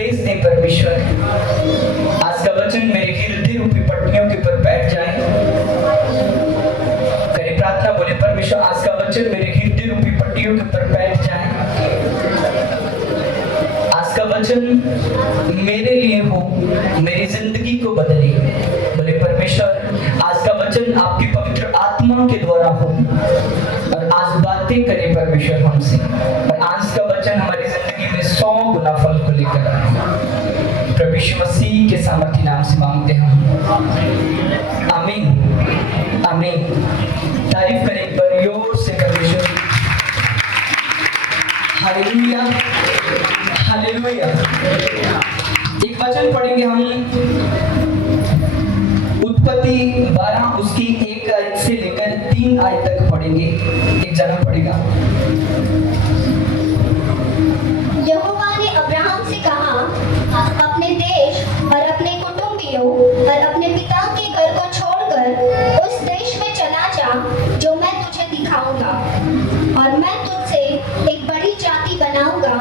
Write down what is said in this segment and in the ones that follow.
Praise दें परमेश्वर। आज का वचन मेरे हृदय रूपी पट्टियों के ऊपर बैठ जाए। करें प्रार्थना, बोले परमेश्वर आज का वचन मेरे हृदय रूपी पट्टियों के ऊपर बैठ जाए। आज का वचन मेरे लिए हो, मेरी जिंदगी को बदले। बोले परमेश्वर आज का वचन आपकी पवित्र आत्मा के द्वारा हो और आज बातें करे परमेश्वर हमसे, और आज का वचन हमारी जिंदगी में 100 गुना फल को लेकर आए। प्रभु यीशु मसीह के सामर्थ्य नाम से मांगते हैं, आमीन आमीन। तारीफ करें एक बार जोर से परमेश्वर। Hallelujah hallelujah. एक वचन पढ़ेंगे हम, उत्पत्ति 12 उसकी 1 आयत से लेकर 3 आयत तक पढ़ेंगे। एक जना पढ़ेगा। यहोवा ने अब्राहम से कहा, अपने देश और अपने कुटुंबियों और अपने पिता के घर को छोड़कर उस देश में चला जा जो मैं तुझे दिखाऊंगा, और मैं तुझसे एक बड़ी जाति बनाऊंगा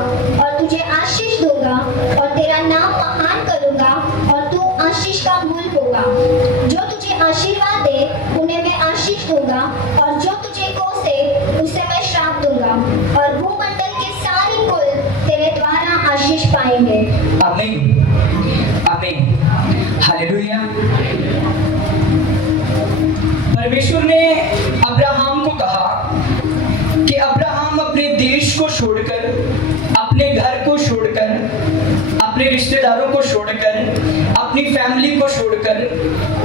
और तुझे आशीष दूंगा और तेरा नाम महान करूंगा और तू आशीष का मूल होगा। जो तुझे आशीर्वाद दे उन्हें मैं आशीष दूंगा और जो तुझे कोसे उसे मैं श्राप दूंगा, और भूमंडल के सारे कुल तेरे द्वारा आशीष पाएंगे। आमीन आमीन हालेलुया। परमेश्वर ने अब्राहम को कहा कि अब्राहम अपने देश को छोड़कर, अपने घर को छोड़कर, अपने रिश्तेदारों को छोड़कर, अपनी फैमिली को छोड़कर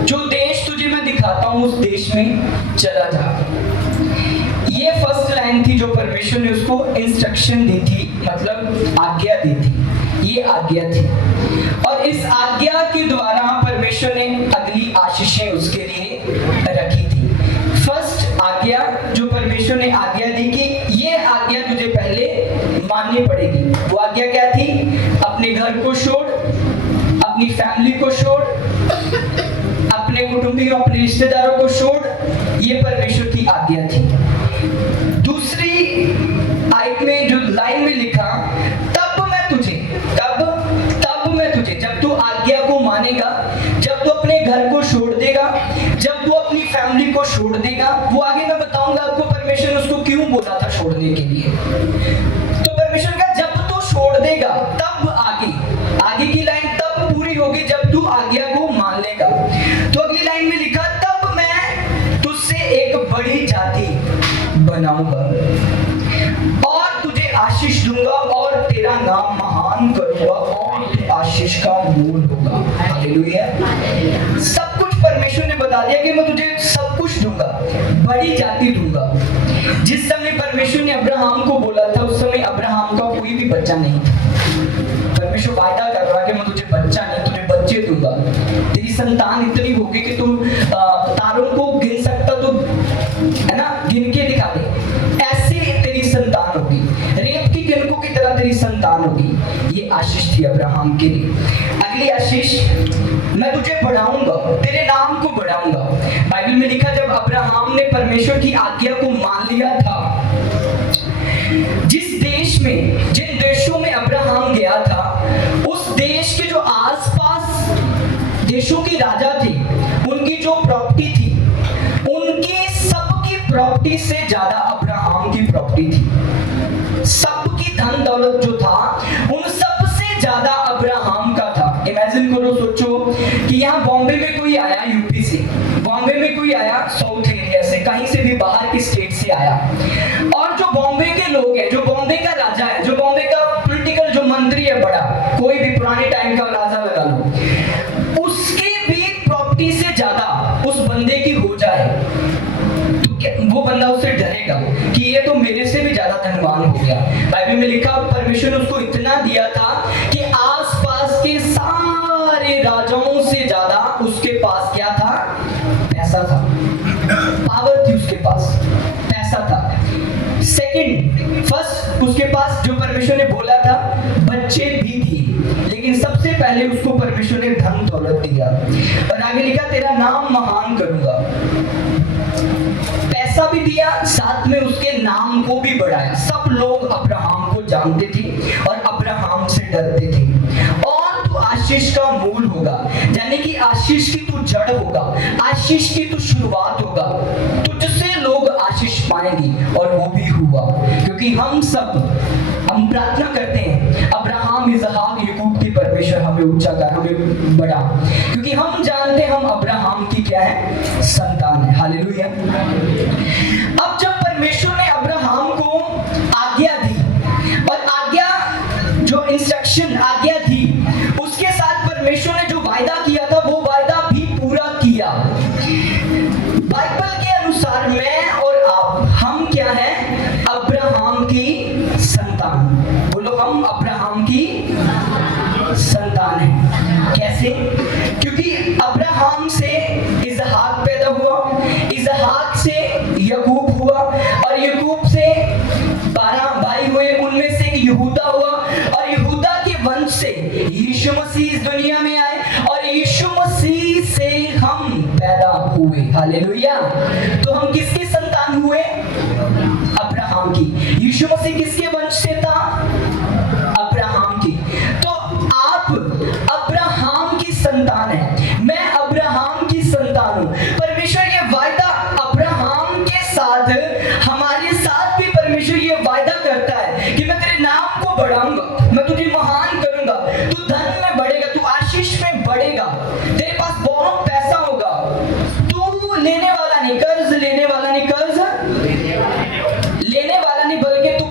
जो देश तुझे मैं दिखाता हूं उस देश में चला जा। ये फर्स्ट लाइन थी जो परमेश्वर ने उसको इंस्ट्रक्शन दी थी, मतलब आज्ञा दी थी। ये आज्ञा थी, और इस आज्ञा के द्वारा परमेश्वर ने अगली आशीषें उसके लिए रखी थी। फर्स्ट आज्ञा जो परमेश्वर ने आज्ञा दी कि ये आज्ञा तुझे पहले माननी पड़ेगी। वो आज्ञा क्या थी? अपने घर को छोड़, अपनी फैमिली को छोड़, अपने कुटुंबियों, अपने रिश्तेदारों को छोड़। ये परमेश्वर की आज्ञा थी। दूसरी आयत में जो लाइन में लिखा, तब मैं तुझे, तब मैं तुझे, जब तू आज्ञा को मानेगा, जब तू अपने घर को छोड़ देगा, जब तू अपनी फैमिली को छोड़ देगा। वो आगे मैं बताऊंगा आपको परमेश्वर ने उसको क्यों बोला था छोड़ने के लिए। तो परमेश्वर का जब तू छोड़ देगा तब आगे की लाइन तब पूरी होगी जब तू आज्ञा को मान लेगा। तो अगली लाइन में लिखा, तब मैं तुझसे एक बड़ी जाति बनाऊंगा और तुझे आशीष दूंगा और तेरा नाम महान करूंगा और आशीष का मूल होगा। हालेलुया। सब कुछ परमेश्वर ने बता दिया कि मैं तुझे सब कुछ दूंगा, बड़ी जाति दूंगा। जिस समय परमेश्वर ने अब्राहम को बोला था उस समय अब्राहम का कोई भी बच्चा नहीं था। परमेश्वर वायदा कर रहा है कि मैं तुझे बच्चा नहीं, तुझे बच्चे दूंगा। तेरी संतान इतनी होगी कि तू तारों को गिन सकता, तो है ना, गिन के दिखा दे, ऐसे तेरी संतान होगी। रेत की किरणों की तरह तेरी संतान होगी। ये आशीष थी अब्राहम के लिए। अगली आशीष, मैं तुझे बढ़ाऊंगा, तेरे नाम को बढ़ाऊंगा। बाइबल में लिखा, जब अब्राहम ने परमेश्वर की आज्ञा को मान लिया था, जिस देश में, जिन देशों में अब्राहम गया था, उस देश के जो आसपास देशों के राजा थे, उनकी जो प्रॉपर्टी थी, उनकी सबकी प्रॉपर्टी से ज्यादा अब्राहम की प्रॉपर्टी थी। सबकी धन दौलत जो था उन सबसे ज्यादा अब्राहम का था। इमेजिन करो, सोचो कि यहाँ बॉम्बे में कोई आया, यूपी से, बॉम्बे में कोई आया साउथ एरिया से, कहीं से भी बाहर की स्टेट से आया, और जो बॉम्बे के लोग हैं, जो बॉम्बे का राजा है, जो बॉम्बे का पॉलिटिकल जो मंत्री है बड़ा, कोई भी पुराने टाइम का राजा लगा लो, उसकी भी प्रॉपर्टी से ज्यादा उस बंदे की हो जाए तो क्या वो बंदा उससे डरेगा कि ये तो मेरे से भी ज्यादा धनवान हो गया। बाइबल में लिखा, परमेश्वर ने उसको इतना दिया था कि आसपास के सारे राजाओं से ज्यादा उसके पास क्या था? पैसा था, पावर थी उसके पास, पैसा था। सेकंड, फर्स्ट उसके पास जो परमेश्वर ने बोला था, बच्चे भी दिए, लेकिन सबसे पहले उसको परमेश्वर ने धन दौलत दिया। और आगे लिखा, तेरा नाम महान करूंगा। पैसा भी दिया, साथ में उसके नाम को भी बढ़ाया। सब लोग अब्राहम को जानते थे और अब्राहम से डरते थे। और आशीष का मूल होगा, यानी कि आशीष की तू जड़ होगा, आशीष की तू शुरुआत होगा, तुझसे लोग आशीष पाएंगे। और वो भी हुआ, क्योंकि हम प्रार्थना करते हैं अब्राहम इसहाक याकूब के परमेश्वर हमें ऊंचा कर, हमें बढ़ा, क्योंकि हम जानते हैं हम अब्राहम की क्या है, संतान है। हालेलुया। अब जब परमेश्वर ने अब्राहम को आज्ञा दी, और आज्ञा जो इंस्ट्रक्शन आज्ञा दी, उसके साथ परमेश्वर ने जो वायदा किया था वो वायदा भी पूरा किया। बाइबल के अनुसार मैं और आप, हम क्या हैं, अब्राहम की संतान। बोलो, हम अब्राहम की संतान हैं। कैसे? क्योंकि अब्राहम से इसहाक पैदा हुआ, इसहाक से याकूब हुआ, और याकूब से 12 भाई हुए, उनमें से एक यहूदा हुआ, और यहूदा के वंश से यीशु मसीह इस दुनिया में आए, और यीशु मसीह से हम पैदा हुए। हालेलुया। तो हम किसकी संतान हुए? अब्राहम की। यीशु मसीह किसके वंश से था? अब्राहम की। तो आप अब्राहम की संतान है, मैं अब्राहम की संतान हूं। परमेश्वर ये वायदा अब्राहम के साथ, हमारे साथ भी परमेश्वर ये वायदा करता है कि मैं तेरे नाम को बढ़ाऊंगा, मैं तुझे महान करूंगा, तू धन में बढ़ेगा, तू आशीष में बढ़ेगा, तेरे पास बहुत पैसा होगा, तू लेने वाला नहीं, कर्ज लेने वाला नहीं, कर्ज लेने वाला नहीं, बल्कि तू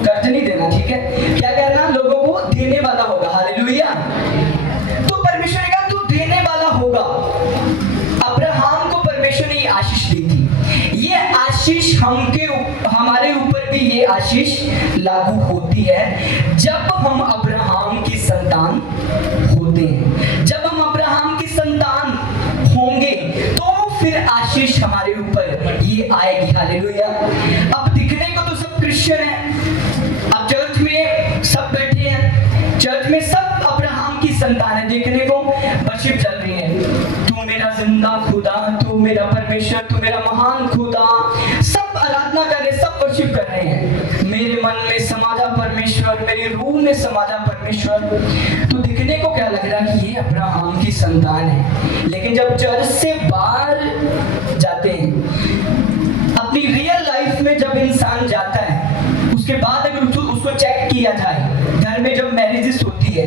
कर्ज नहीं देना, ठीक है, क्या करना, लोगों को देने वाला होगा। हालेलुया। तो परमेश्वर ने कहा तू देने वाला होगा। अब्राहम को परमेश्वर ने आशीष दी थी। ये आशीष हमारे ऊपर भी ये आशीष लागू होती है जब हम अब्राहम की संतान होते हैं। जब हम अब्राहम की संतान होंगे तो फिर आशीष हमारे ऊपर ये आएगी। हालेलुया। अब दिखने को तो सब क्रिश्चियन है, अब चर्च में सब बैठे हैं, चर्च में सब अब्राहम की संतान है, देखने को वर्शिप चल रही है, तू मेरा जिंदा खुदा, तू मेरा परमेश्वर, तू मेरा महान खुदा, सब आराधना कर रहे, सब वर्शिप कर रहे हैं, मेरे मन में समाजा परमेश्वर, मेरी रूह में समाजा परमेश्वर। तो दिखने को क्या लग रहा है कि ये अब्राहम की संतान है। लेकिन जब चर्च से बाहर जाते हैं, अपनी रियल लाइफ में जब इंसान जाता है, उसके बाद अगर उसको चेक किया जाए, घर में जब मैरिजेस होती है,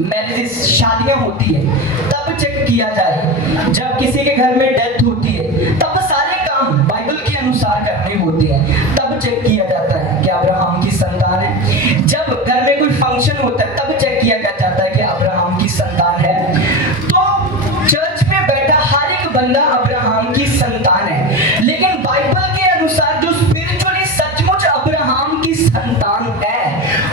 मैरिजेस शादियां होती है, तब चेक किया जाए, जब किसी के घर में डेथ होती है, तब सारे काम बाइबल के अनुसार करने होते हैं, तब चेक किया जाता है कि अब्राहम की संतान है। जब घर में कोई फंक्शन होता है, तब चेक किया जाता है कि अब्राहम की संतान है। तो चर्च में बैठा हर एक बंदा अब्राहम की संतान है। लेकिन बाइबल के अनुसार जो स्पिरिचुअली सचमुच अब्राहम की संतान है,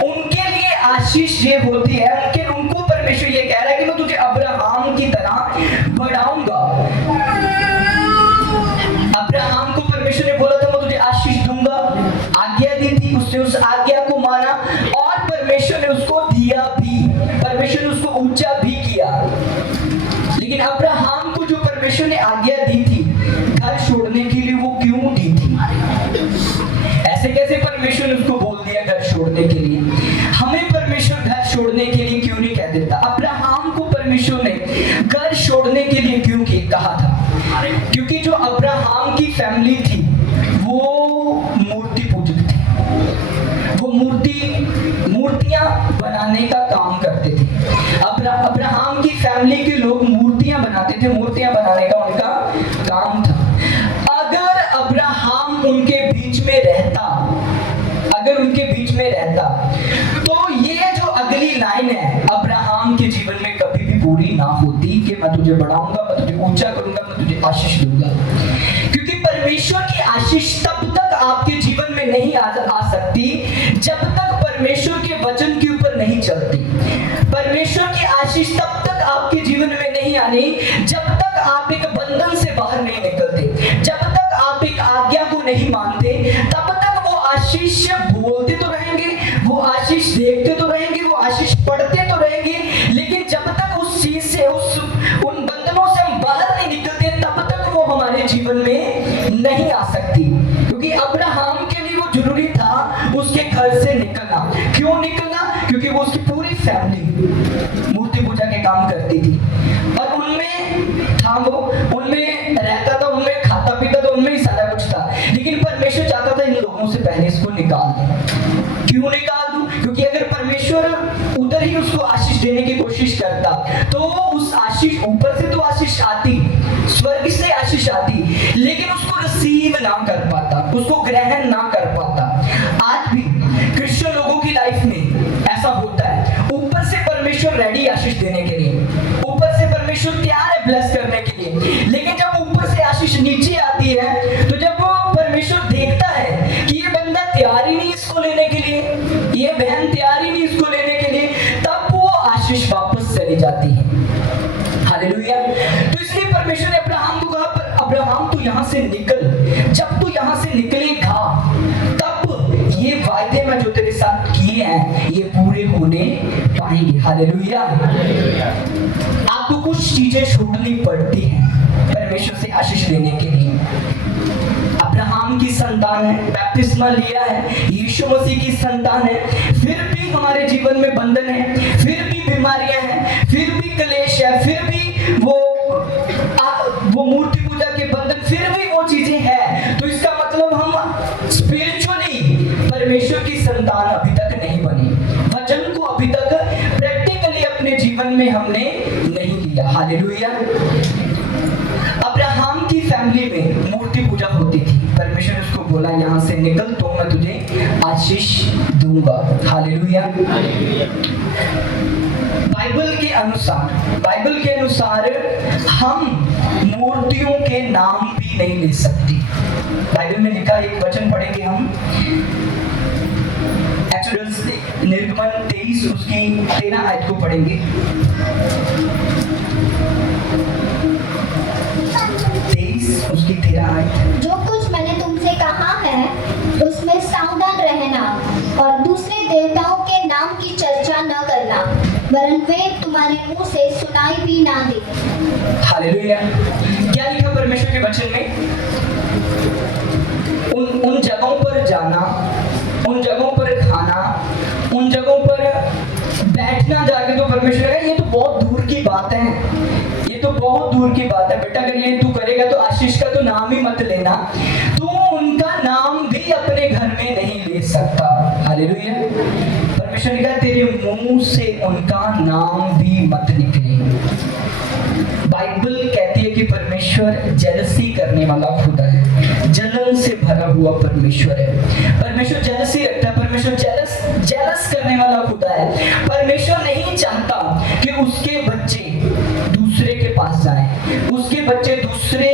उनके लिए आशीष ये होती है, उनको परमेश्वर ये कह रहा है कि मैं तुझे अब्राहम की तरह बढ़ाऊंगा। अब्राहम को परमेश्वर ने बोला था मैं तुझे आशीष दूंगा, आज्ञा दी थी, उसने उस आज्ञा को माना, और परमेश्वर ने उसको दिया भी, परमेश्वर ने उसको ऊंचा भी किया। लेकिन अब्राहम को जो परमेश्वर ने आज्ञा दी थी घर छोड़ने के लिए, वो क्यों दी थी? ऐसे कैसे परमेश्वर ने उसको बोल दिया घर छोड़ने के लिए? हमें परमेश्वर घर छोड़ने के लिए क्यों नहीं कह देता? अब्राहम को परमेश्वर ने घर छोड़ने के लिए क्यों कहा था? क्योंकि जो अब्राहम की फैमिली थी वो मूर्ति पूजक थी, वो मूर्तियां बनाने का काम करते थे। अब्राहम की फैमिली के लोग मूर्तियां बनाते थे, मूर्तियां बनाने का उनका काम था। अगर अब्राहम उनके बीच में रहता, तो ये जो अगली लाइन है अब्राहम के जीवन में कभी भी पूरी ना होती कि मैं तुझे बढ़ाऊंगा, मैं तुझे ऊंचा करूंगा, मैं तुझे आशीष दूंगा। क्योंकि परमेश्वर की आशीष तब तक आपके जीवन में नहीं आ सकती जब तक परमेश्वर के वचन के ऊपर नहीं चलती। परमेश्वर की आशीष तब तक आपके जीवन में नहीं आनी जब तक आप एक बंधन से बाहर नहीं निकलते, जब तक आप एक आज्ञा को नहीं मानते। तब तक वो आशीष बोलते तो रहेंगे, वो आशीष देखते तो रहेंगे, वो आशीष पढ़ते तो रहेंगे, लेकिन जब तक उस चीज से, उन बंधनों से हम बाहर नहीं निकलते, तब तक वो हमारे जीवन में नहीं आ सकती। क्योंकि अब्राहम के लिए वो जरूरी था उसके घर से निकलना। क्यों निकला? क्योंकि वो उसकी पूरी फैमिली मूर्ति पूजा के काम करती थी और उनमें था, वो उनमें रहता था, उनमें खाता पीता था, उनमें ही सारा कुछ था। लेकिन परमेश्वर चाहता था इन लोगों से पहले इसको निकाल दूं। क्यों निकाल दूं? क्योंकि अगर परमेश्वर उधर ही उसको आशीष देने की कोशिश करता तो उस आशीष, ऊपर से तो आशीष आती, स्वर्ग से आशीष आती, लेकिन उसको रिसीव ना कर पाता, उसको ग्रहण ना कर पाता। आज भी क्रिश्चियन लोगों की लाइफ में ऐसा होता है, ऊपर से परमेश्वर रेडी आशीष देने के लिए, ऊपर से परमेश्वर तैयार है ब्लेस करने के लिए, लेकिन जब ऊपर से आशीष नीचे आती है तो जब वो परमेश्वर देखता है कि ये बंदा तैयार ही नहीं इसको लेने के लिए, ये बहन तैयार ही नहीं इसको लेने के लिए, तब वो आशीष वापस चली जाती है। हालेलुया। तो इसलिए परमेश्वर ने अब्राहम को कहा, पर अब्राहम तू यहां से निकल, जब तू यहां से निकलेगा तब ये वायदे मैं जो तेरे साथ किए हैं ये पूरे होने पाएंगे। हालेलुया। आपको कुछ चीजें छोड़नी पड़ती हैं परमेश्वर से आशीष लेने के लिए। अब्राहम की संतान है, बपतिस्मा लिया है, यीशु मसीह की संतान है, फिर भी हमारे जीवन में बंधन है, फिर भी बीमारियां हैं, फिर भी क्लेश है, फिर भी वो मूर्ति पूजा के बंधन, फिर भी वो चीजें हैं। तो इसका मतलब हम स्पिरिचुअली परमेश्वर की संतान अभी तक नहीं बनी, वचन को अभी तक प्रैक्टिकली अपने जीवन में हमने नहीं लिया। हालेलुया। अब्राहम की फैमिली में मूर्ति पूजा होती थी, परमेश्वर ने उसको बोला यहां से निकल तो मैं तुझे आशीष दूंगा। हालेलुया। बाइबल के अनुसार हम मूर्तियों के नाम भी नहीं ले सकते। बाइबल में लिखा एक वचन पढ़ेंगे हम, एक्सोडस निर्गमन 23 उसकी 13 आयत को पढ़ेंगे। 23 उसकी 13 आयत। जो कुछ मैंने तुमसे कहा है उसमें सावधान रहना और दूसरे देवताओं के नाम की चर्चा न करना, वरन वे तुम्हारे मुंह से सुनाई भी ना दे। हालेलुया। क्या लिखा परमेश्वर के वचन में? उन जगहों पर जाना, उन जगहों पर खाना, उन जगहों पर बैठना जाके, तो परमेश्वर ने कहा ये तो बहुत दूर की बात है, ये तो बहुत दूर की बात है बेटा, अगर ये तू करेगा तो आशीष का तो नाम ही मत लेना, तू उनका नाम भी अपने घर में नहीं ले सकता। हालेलुया। परमेश्वर ने कहा तेरे मुंह से उनका नाम भी मत निकले। बाइबल कहती है कि परमेश्वर जेलसी करने वाला खुदा है, जलन से भरा हुआ परमेश्वर है। परमेश्वर जेलसी रखता है, परमेश्वर जेलस करने वाला खुदा है। परमेश्वर नहीं चाहता कि उसके बच्चे दूसरे के पास जाएं, उसके बच्चे दूसरे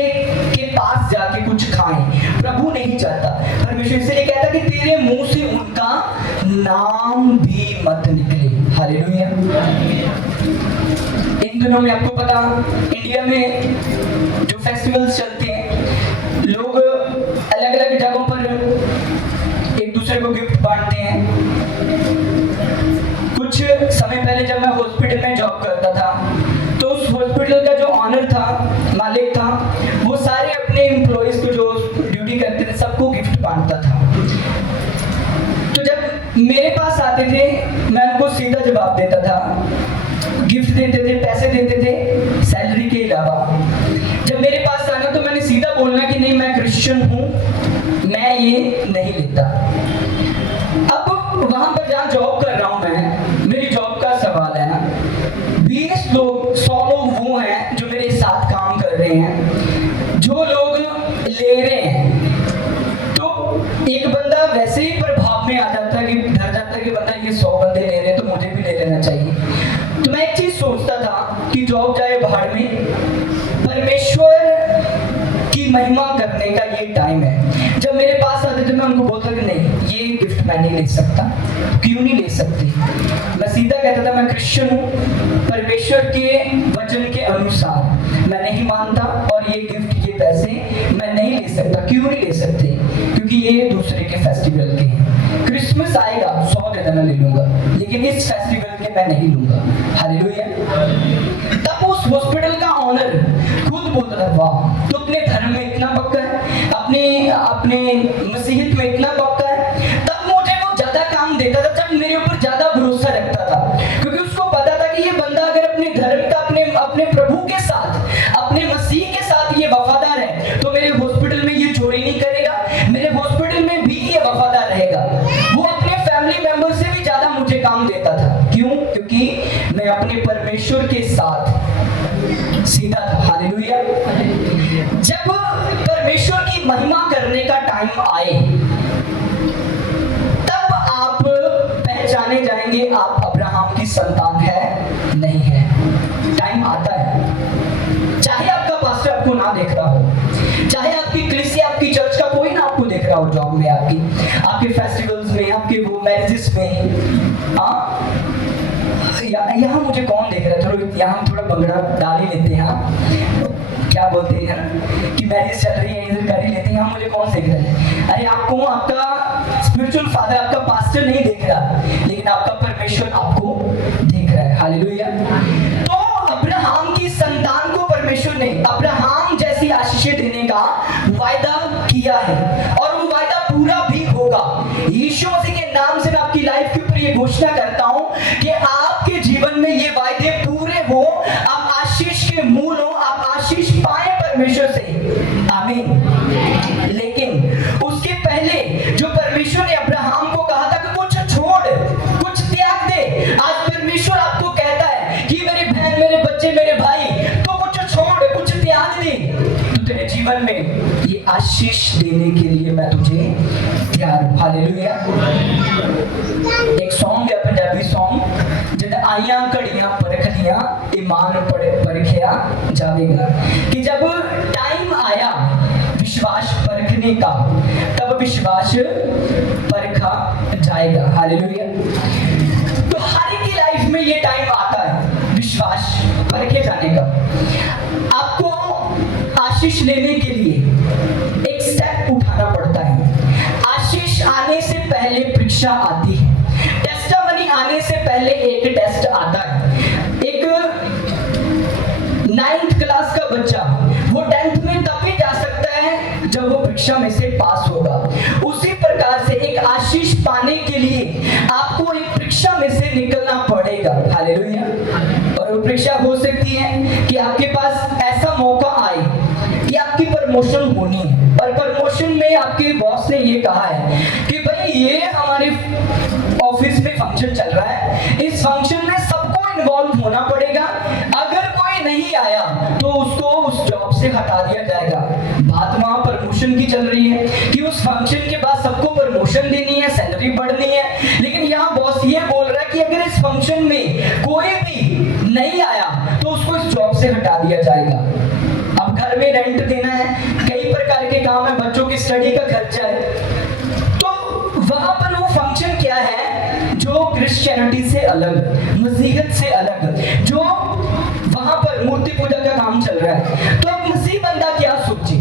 के पास जाके कुछ खाएं। प्रभु नहीं चाहता। परमेश्वर इसलिए कहता कि तेरे मुंह से उनका नाम भी मत निकले। हालेलुया। इन दिनों में आपको पता, इंडिया में जो फेस्टिवल्स चलते हैं, लोग अलग अलग जगहों पर एक दूसरे को गिफ्ट बांटते हैं। कुछ समय पहले जब मैं हॉस्पिटल में जॉब करता था तो उस हॉस्पिटल का जो ऑनर था, मालिक था, वो सारे अपने एम्प्लॉइज को जो ड्यूटी करते थे सबको गिफ्ट बांटता था। तो जब मेरे पास आते थे मैं उनको सीधा जवाब देता था, गिफ्ट देते थे, पैसे देते थे सैलरी के अलावा। जब मेरे पास आना तो मैंने सीधा बोलना कि नहीं मैं क्रिश्चियन हूँ, मैं ये नहीं लेता। अब वहां पर जहाँ जॉब कर रहा हूँ मैं, मेरी जॉब का सवाल है ना, 20 लोग 100 लोग वो हैं जो मेरे साथ काम कर रहे हैं, जो लोग ले रहे हैं। तो एक बंदा वैसे ही प्रभाव में आ जाता है कि डर जाता है कि बंदा ये 100 बंदे ले रहे हैं तो मुझे भी ले लेना चाहिए। तो मैं एक चीज सोचता था कि जॉब जाए भाड़ में, परमेश्वर की महिमा करने का ये टाइम है। जब मेरे पास आते थे मैं उनको बोलता कि नहीं ये गिफ्ट मैं नहीं ले सकता। क्यों नहीं ले सकती? मैं सीधा कहता था मैं क्रिश्चियन हूँ, परमेश्वर के वचन के अनुसार मैं नहीं मानता और ये गिफ्ट, ये पैसे मैं नहीं ले सकता। क्यों नहीं ले सकते? क्योंकि ये दूसरे के फेस्टिवल के हैं। क्रिसमस आएगा 100 दे देना ले लूंगा, लेकिन इस फेस्टिवल के मैं नहीं लूंगा। हालेलुया। तब उस हॉस्पिटल का ऑनर खुद बोलता था वाह तो अपने धर्म में इतना पक्का है, अपने मसीहियत में इतना पक्का है। तब मुझे वो ज्यादा काम देता था जब मेरे ऊपर ही मैं अपने परमेश्वर के साथ सीधा था। हालेलुया। जब परमेश्वर की महिमा करने का टाइम आए तब आप पहचाने जाएंगे आप अब्राहम की संतान है नहीं है। टाइम आता है, चाहे आपका पास्टर आपको ना देख रहा हो, चाहे आपकी कलीसिया आपकी चर्च का कोई ना आपको देख रहा हो, जॉब में आपके फेस्टिवल्स में, आपके वो मैरिजेस में, यहाँ मुझे कौन देख रहा है, थोड़ा यहाँ थोड़ा बंगड़ा डाल ही लेते हैं, क्या बोलते हैं कि मैरिज चल रही है इधर कर ही लेते हैं, यहाँ मुझे कौन देख रहा है। अरे आपको आपका स्पिरिचुअल फादर, आपका पास्टर नहीं देख रहा, लेकिन आपका परमेश्वर आपको देख रहा है। हालेलुया। तो अब्राहम की संतान को परमेश्वर ने अब्राहम जैसी आशीषें देने का वायदा किया है और वो वायदा पूरा भी होगा। यीशु मसीह के नाम से मैं आपकी लाइफ के ऊपर ये घोषणा करता हूं कि आपके जीवन में ये वायदे पूरे हो, आप आशीष के मूल हो, आप आशीष पाए परमेश्वर से। आमीन। लेकिन उसके पहले जो परमेश्वर ने अब्राहम को कहा था कि कुछ छोड़, कुछ त्याग दे, आज परमेश्वर आपको कहता है कि मेरी बहन, मेरे बच्चे, मेरे भाई, तो कुछ छोड़, कुछ त्याग दे, तो तेरे जीवन में ये आशीष देने के लिए मैं तुझे तैयार हूं। हालेलुया। एक सॉन्ग है, पंजाबी सॉन्ग, जब आइयां घड़ियां परख लिया ईमान परखिया जावेगा, कि जब टाइम आया विश्वास परखने का तब विश्वास परखा जाएगा। हालेलुया। तो हर एक की लाइफ में ये टाइम आता है विश्वास परखे जाने का। आपको आशीष लेने के लिए एक स्टेप उठाना पड़ता है। आशीष आने से पहले परीक्षा आती है, टेस्टामनी आने से पहले एक टेस्ट आता है। एक 9th क्लास का बच्चा वो 10th में तब भी जा सकता है जब वो परीक्षा में से पास होगा। उसी प्रकार से एक आशीष पाने के लिए आपको एक परीक्षा में से निकलना पड़ेगा। हालेलुया। और वो परीक्षा हो सकती है कि आपके पास ऐसा मौका आए कि आपकी प्रमोशन होनी है और प्रमोशन में आपके बॉस ने ये कहा है कि भाई ये हमारे ऑफिस में फंक्शन चल रहा है, इस फंक्शन में सबको इन्वॉल्व होना पड़ेगा, अगर कोई नहीं आया तो उसको उस जॉब से हटा दिया जाएगा। बात वहां प्रमोशन की चल रही है कि उस फंक्शन के बाद सबको प्रमोशन देनी है, सैलरी बढ़नी है, लेकिन यहाँ बॉस ये बोल रहा है कि अगर इस फंक्शन में कोई भी नहीं आया तो उसको इस जॉब से हटा दिया जाएगा। अब घर में रेंट देना है, कई प्रकार के काम है, बच्चों की स्टडी का खर्चा है, तो वहां पर वो फंक्शन क्या है जो क्रिश्चियनिटी से अलग, मसीहत से अलग, जो वहां पर मूर्ति पूजा का काम चल रहा है। तो अब मसीह बंदा क्या सोचे,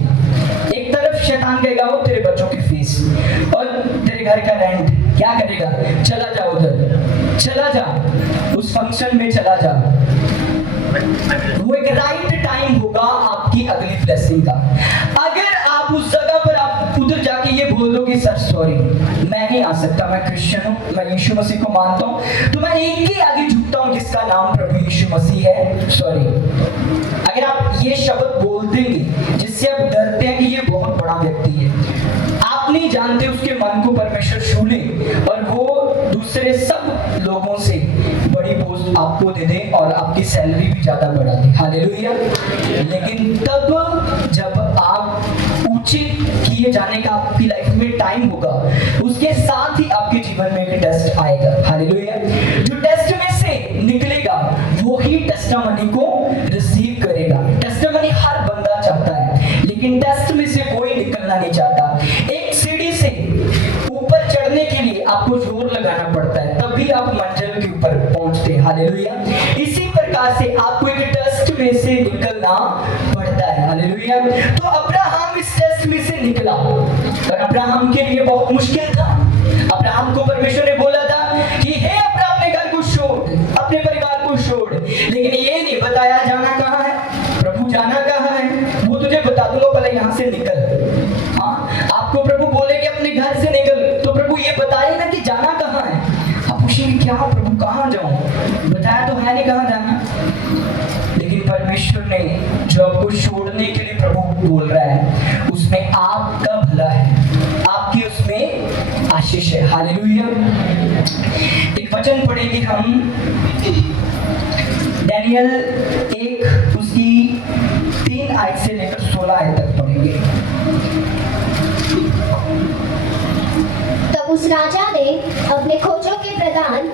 एक तरफ शैतान कहेगा वो तेरे बच्चों की फीस और तेरे घर का रेंट, क्या करेगा, चला जा उधर, चला जा उस फंक्शन में, चला जा। वो एक राइट टाइम होगा आपकी अगली ब्लेसिंग का। अगर आप उस जगह पर आप उधर जाके ये बोल दो कि सर सॉरी मैं नहीं आ सकता, मैं क्रिश्चियन हूँ, मैं यीशु मसीह को मानता हूँ, तो मैं एक ही आगे झुकता हूँ जिसका नाम प्रभु यीशु मसीह है, सॉरी। अगर आप ये शब्द बोल देंगे जिससे आप डरते हैं कि ये बहुत बड़ा व्यक्ति है, आप नहीं जानते उसके मन को परमेश्वर छू ले और वो दूसरे सब लोगों से बड़ी पोस्ट आपको दे दे और आपकी सैलरी भी ज्यादा बढ़ा दे। हालेलुया। लेकिन तब जब आप उचित किए जाने का आपकी लाइफ में टाइम होगा, उसके साथ ही आपके जीवन में एक टेस्ट आएगा। हालेलुया। जो टेस्ट में से निकलेगा वो ही टेस्टामनी को रिसीव करेगा। टेस्टामनी हर बंदा चाहता है, लेकिन टेस्ट में से कोई निकलना नहीं चाहता। एक सीढ़ी से ऊपर चढ़ने के लिए आपको जोर लगाना पड़ता है, तभी आप मंजिल के ऊपर पहुंचते हैं। हालेलुया। इसी प्रकार से आपको एक टेस्ट में से निकलना पड़ता है। हालेलुया। तो अब्राहम इस टेस्ट में से निकला और अब्राहम के लिए बहुत मुश्किल था। अब्राहम को परमेश्वर ने बोला था कि हे अब्राहम, अपने घर को छोड़, अपने परिवार को छोड़, लेकिन ये नहीं बताया जाना कहाँ है, प्रभु जाना कहाँ है, वो तुझे बता दूंगा, पहले यहाँ से निकल। हाँ, आपको प्रभु बोले कि अपने घर से निकल, तो प्रभु ये बताए ना कि जाना कहाँ है। आप पूछेंगे क्या प्रभु कहाँ जाऊं, बताया तो है नहीं कहाँ जाना, लेकिन परमेश्वर ने जो आपको छोड़ने के लिए प्रभु बोल रहा है उसमें आपका भला है, आपकी उसमें आशीष है। हालेलुया। एक वचन पढ़ेंगे हम डैनियल 1 उसकी 3 आयत से लेकर 16 आयत तक पढ़ेंगे। तब उस राजा ने अपने खोजों के प्रधान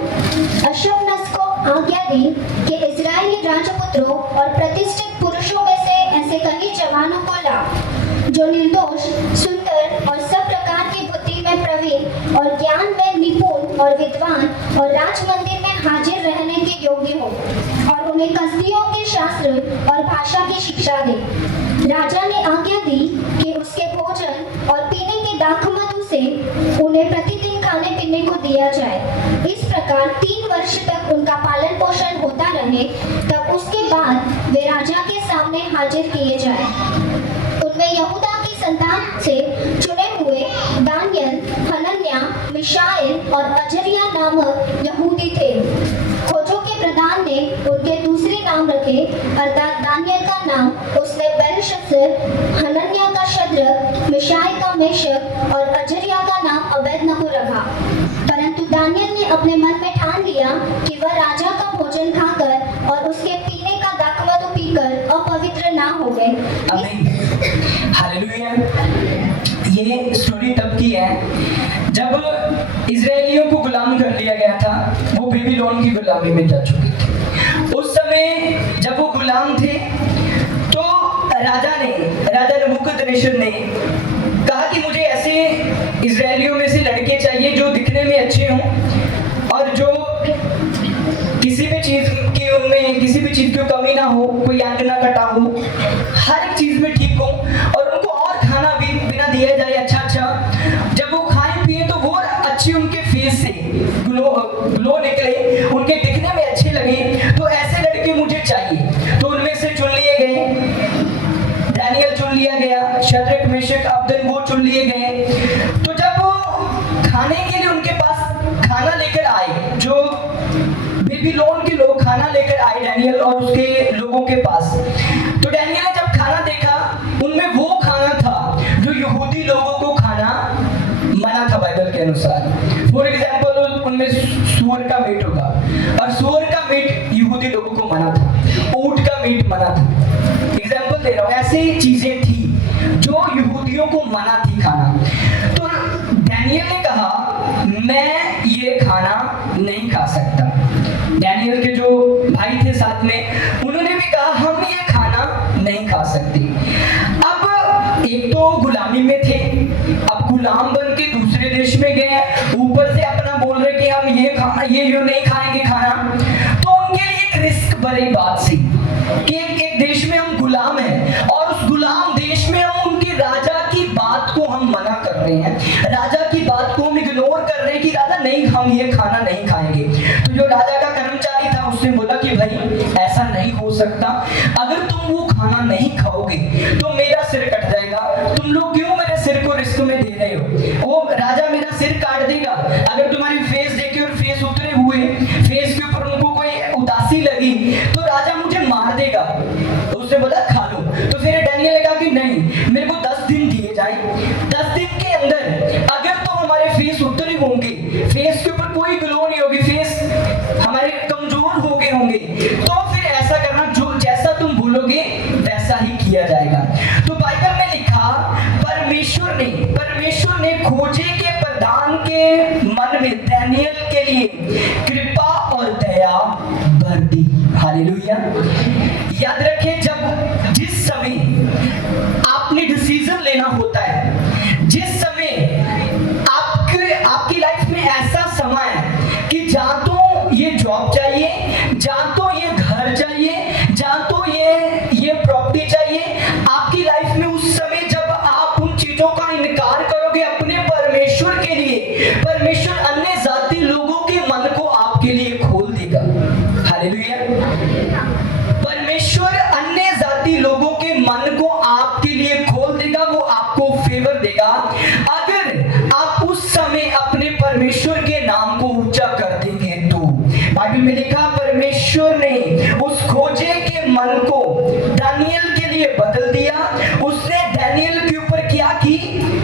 अशफनस को आज्ञा दी कि इजरायली राजपुत्रों और प्रतिष्ठित पुरुषों में से ऐसे कई जवानों को ला जो निर्दोष, सुंदर और सब प्रकार की बुद्धि में प्रवीण और ज्ञान में निपुण और विद्वान और राज मंदिर में हाजिर रहने के योग्य हो और उन्हें कसदियों के शास्त्र और भाषा की शिक्षा दे। राजा ने आज्ञा दी कि उसके भोजन और पीने के दाखमधु से उन्हें प्रतिदिन खाने पीने को दिया जाए। इस प्रकार 3 वर्ष तक उनका पालन पोषण होता रहे, तब उसके बाद वे राजा के सामने हाजिर किए जाए। उनमें यहूदा की संतान से चुने हुए दानियल, हनन्या, मिशाएल और अजरिया नामक यहूदी थे। खोजों के प्रधान ने उनके दूसरे नाम रखे, अर्थात दानियल का नाम उसने बेलशस्सर, हनन्या का शद्रक, मिशाएल का मेशक और अजरिया का नाम अबेदनगो रखा। परंतु दानियल ने अपने मन में ठान लिया कि वह राजा का भोजन खाकर और उसके पीने का दाखमधु पीकर अपवित्र ना हो गए। हालेलुया। ये स्टोरी तब की है जब इजरायलियों को गुलाम कर लिया गया था। वो बेबीलोन की गुलामी में जा चुके थे। उस समय जब वो गुलाम थे तो राजा नबूकदनेस्सर ने कहा कि मुझे ऐसे इजरायलियों में से लड़के चाहिए जो दिखने में अच्छे हों और जो किसी भी चीज की उनमें किसी भी चीज की कमी ना हो, कोई अंग ना कटा हो, हर एक चीज में ठीक हो और उनको और खाना भी बिना दिया जाए अच्छा। जब वो खाएं पिए तो वो अच्छे उनके फेस से ग्लो निकले, उनके दिखने में अच्छे लगे। तो ऐसे लड़के मुझे चाहिए। तो उनमें से चुन लिए गए, दानियल चुन लिया गया, शद्रक, मेशक, अबेदनगो चुन लिए गए। तो जब वो खाने के लिए उनके पास खाना लेकर आए, जो बेबीलोन के लोग खाना लेकर आए डैनियल और उसके लोगों के पास, तो डैनियल ने जब खाना देखा उनमें वो खाना था जो यहूदी लोगों को खाना मना था बाइबल के अनुसार। फॉर एग्जाम्पल उनमें सूअर का मीट होगा और सूअर का मीट यहूदी लोगों को मना था, ऊंट का मीट मना था। एग्जाम्पल दे रहा हूँ, ऐसी चीजें थी जो यहूदियों को मना थी खाना। तो डैनियल ने कहा मैं ये खाना नहीं खा सकता। डैनियल के जो भाई थे साथ में, उन्होंने भी कहा हम ये खाना नहीं खा सकते। अब एक तो गुलामी में थे, अब गुलाम बन के दूसरे देश में गए, ऊपर से अपना बोल रहे कि हम ये नहीं खाएंगे खाना। तो उनके लिए एक रिस्क भरी बात थी कि एक देश में हम गुलाम हैं और उस गुलाम देश में हम उनके राजा की बात को हम मना कर रहे हैं, राजा की बात को हम इग्नोर कर रहे हैं कि राजा नहीं, हम ये खाना नहीं खाएंगे। तो जो राजा का कर्मचारी था उसने बोला कि भाई ऐसा नहीं हो सकता, अगर तुम वो खाना नहीं खाओगे तो मेरा सिर कट जाएगा। तुम लोग क्यों मेरे सिर को रिस्क में दे रहे हो? वो राजा मेरा सिर काट देगा अगर तुम्हारी फेस देखे और फेस उतरे हुए, फेस के ऊपर उनको कोई उदासी लगी तो राजा मुझे मार देगा। तो उसने बोला खा लो। तो फिर डैनियल ने कहा कि नहीं, मेरे को 10 दिन दिए जाए, 10 दिन के अंदर अगर तो हमारे फेस उतरे होंगे, फेस के ऊपर कोई ग्लो नहीं होगी, फेस हमारे कमजोर हो गए होंगे, तो फिर ऐसा करना जो जैसा तुम बोलोगे वैसा ही किया जाएगा। तो बाइबल में लिखा परमेश्वर ने खोजे के प्रधान के मन में डैनियल के लिए कृपा और दया भर दी। हालेलुया। याद रखें, जब जिस समय आपने डिसीजन लेना होता है, जिस समय आपकी लाइफ में ऐसा समय है कि जहां तो ये जॉब चाहिए, जहां तो ये घर चाहिए, जहां तो ये प्रॉपर्टी चाहिए, आपकी लाइफ में उस समय जब आप उन चीजों का इनकार करोगे अपने परमेश्वर के लिए, परमेश्वर अन्य जाति लोगों के मन को आपके लिए खोल देगा। हालेलुया। परमेश्वर अन्य जाति लोगों के मन को आपके लिए खोल देगा, वो आपको फेवर देगा अगर आप उस समय अपने परमेश्वर के नाम को ऊंचा कर देंगे। तो बाइबल में लिखा परमेश्वर ने उस खोजे के मन को दानियल के लिए बदल दिया। उसने दानियल के ऊपर क्या की?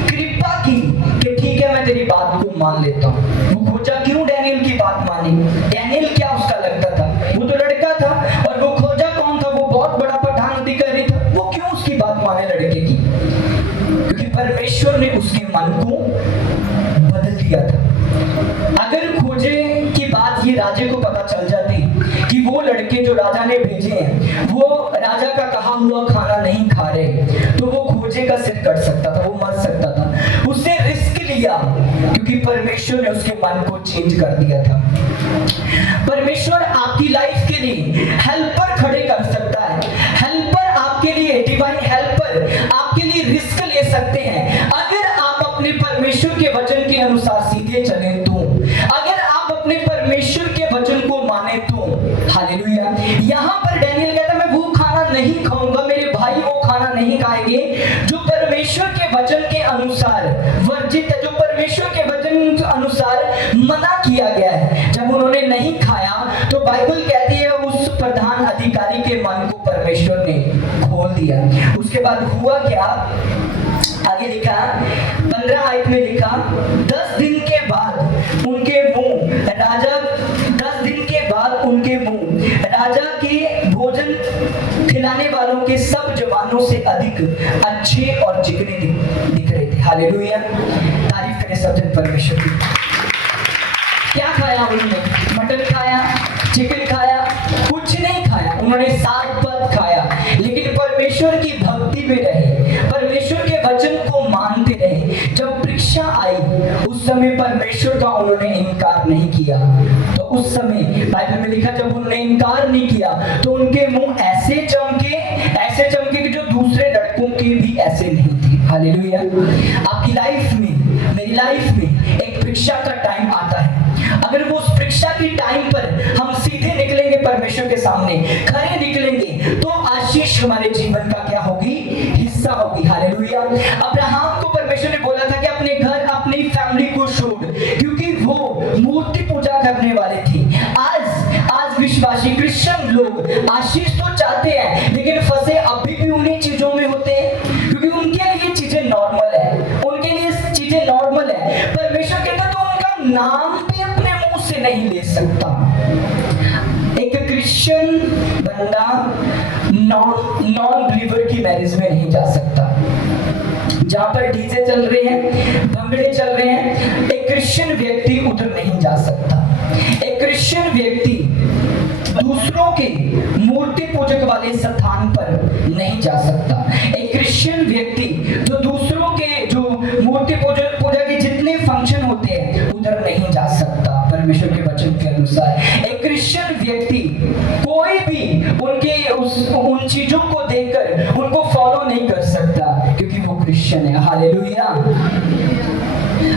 कृपा की कि ठीक है मैं तेरी बात को मान लेता हूँ। वो खोजा क्यों दानियल की बात मानी? दानियल क्या उसका लगता था? वो तो लड़का था और वो मन को बदल दिया था। अगर खोजे की बात ये राजे को पता चल जाती कि वो लड़के जो राजा ने भेजे हैं वो राजा का कहा हुआ खाना नहीं खा रहे, तो वो खोजे का सिर कट सकता था, वो मर सकता था। उसने रिस्क लिया क्योंकि परमेश्वर ने उसके मन को चेंज कर दिया था। परमेश्वर आपकी लाइफ के लिए हेल्पर खड़े कर सकता है। हेल्पर आपके लिए, डिवाइन हेल्पर आपके लिए रिस्क ले सकते हैं अगर आप अपने परमेश्वर के वचन के अनुसार सीधे चले तो, अगर आप अपने परमेश्वर के वचन को माने तो। हालेलुया। यहाँ पर डैनियल कहता मैं वो खाना नहीं खाऊंगा, मेरे भाई वो खाना नहीं खाएंगे जो परमेश्वर के वचन के अनुसार वर्जित है, जो परमेश्वर के वचन के अनुसार मना किया गया है। जब उन्होंने नहीं खाया तो बाइबल कहती है उस प्रधान अधिकारी के मन को परमेश्वर ने खोल दिया। उसके बाद हुआ क्या, आगे लिखा 15 आयत में लिखा 10 दिन के बाद उनके मुंह राजा 10 दिन के बाद उनके मुंह राजा के भोजन खिलाने वालों के सब जवानों से अधिक अच्छे और चिकने दिख रहे थे। हालेलुया। तारीफ करें सब जन परमेश्वर की। क्या खाया उन्होंने? मटन खाया, चिकन खाया, कुछ नहीं खाया। उन्होंने साग पद खाया, लेकिन परमेश्वर की भक्ति में रहे, परमेश्वर के वचन को मानते रहे। जब परीक्षा आई उस समय परमेश्वर का उन्होंने इनकार नहीं किया। तो उस समय बाइबल में लिखा जब उन्होंने इनकार नहीं किया तो उनके मुंह ऐसे चमके कि जो दूसरे लड़कों के भी ऐसे नहीं थे। हालेलुया। आपकी लाइफ में, मेरी लाइफ में एक परीक्षा का टाइम आता है। अगर वो उस परीक्षा की टाइम पर हम सीधे निकलेंगे, परमेश्वर के सामने खड़े निकलेंगे, तो आशीष हमारे जीवन का क्या होगी? हिस्सा होगी। हालेलुया। अब्राहम को परमेश्वर ने बोला था कि अपने घर, अपनी फैमिली को छोड़, क्योंकि वो मूर्ति पूजा करने वाले थे। आज विश्वासी क्रिश्चियन लोग आशीष तो चाहते हैं, लेकिन फंसे अभी भी उन्हीं चीजों में होते हैं, क्योंकि उनके लिए चीजें नॉर्मल है, उनके लिए चीजें नॉर्मल है। परमेश्वर कहता तो उनका नाम भी अपने मुंह से नहीं ले सकता। एक क्रिश्चियन बंदा नॉन बिलीवर की मैरिज में नहीं जा सकता। जहां पर डीजे चल रहे हैं, भंगड़े चल रहे हैं, एक क्रिश्चियन व्यक्ति उधर नहीं जा सकता। एक क्रिश्चियन व्यक्ति दूसरों के मूर्ति पूजक वाले स्थान पर नहीं जा सकता। एक क्रिश्चियन व्यक्ति जो दूसरों के जो मूर्ति पूजा के जितने फंक्शन होते हैं उधर नहीं जा सकता परमेश्वर के वचन के अनुसार। एक क्रिश्चियन व्यक्ति कोई भी उन चीजों को देखकर उनको फॉलो नहीं कर सकता, क्योंकि वो क्रिश्चियन है। हालेलुया।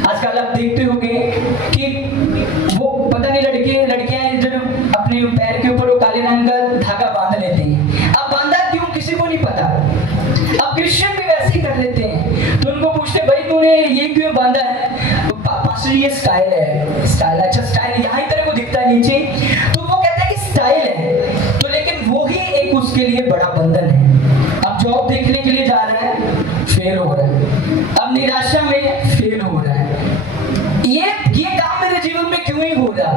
आजकल आप देखते होंगे कि वो पता नहीं लड़कियां जो अपने पैर के ऊपर वो काले रंग का धागा बांध लेते हैं। अब बांधा क्यों किसी को नहीं पता। अब क्रिश्चियन भी वैसे ही कर लेते हैं, तो उनको पूछते भाई तूने ये क्यों बांधा है? तो पास्टर ये स्टाइल है। स्टाइल? अच्छा स्टाइल यहाँ ही तेरे को दिखता है नीचे, तो वो कहता है कि स्टाइल है, तो लेकिन वो ही एक उसके लिए बड़ा बंधन है। अब जॉब देखने के लिए जा रहा है, फेल हो रहा है। अब निराशा में फेल हो रहा है। ये काम मेरे जीवन में क्यों नहीं हो रहा?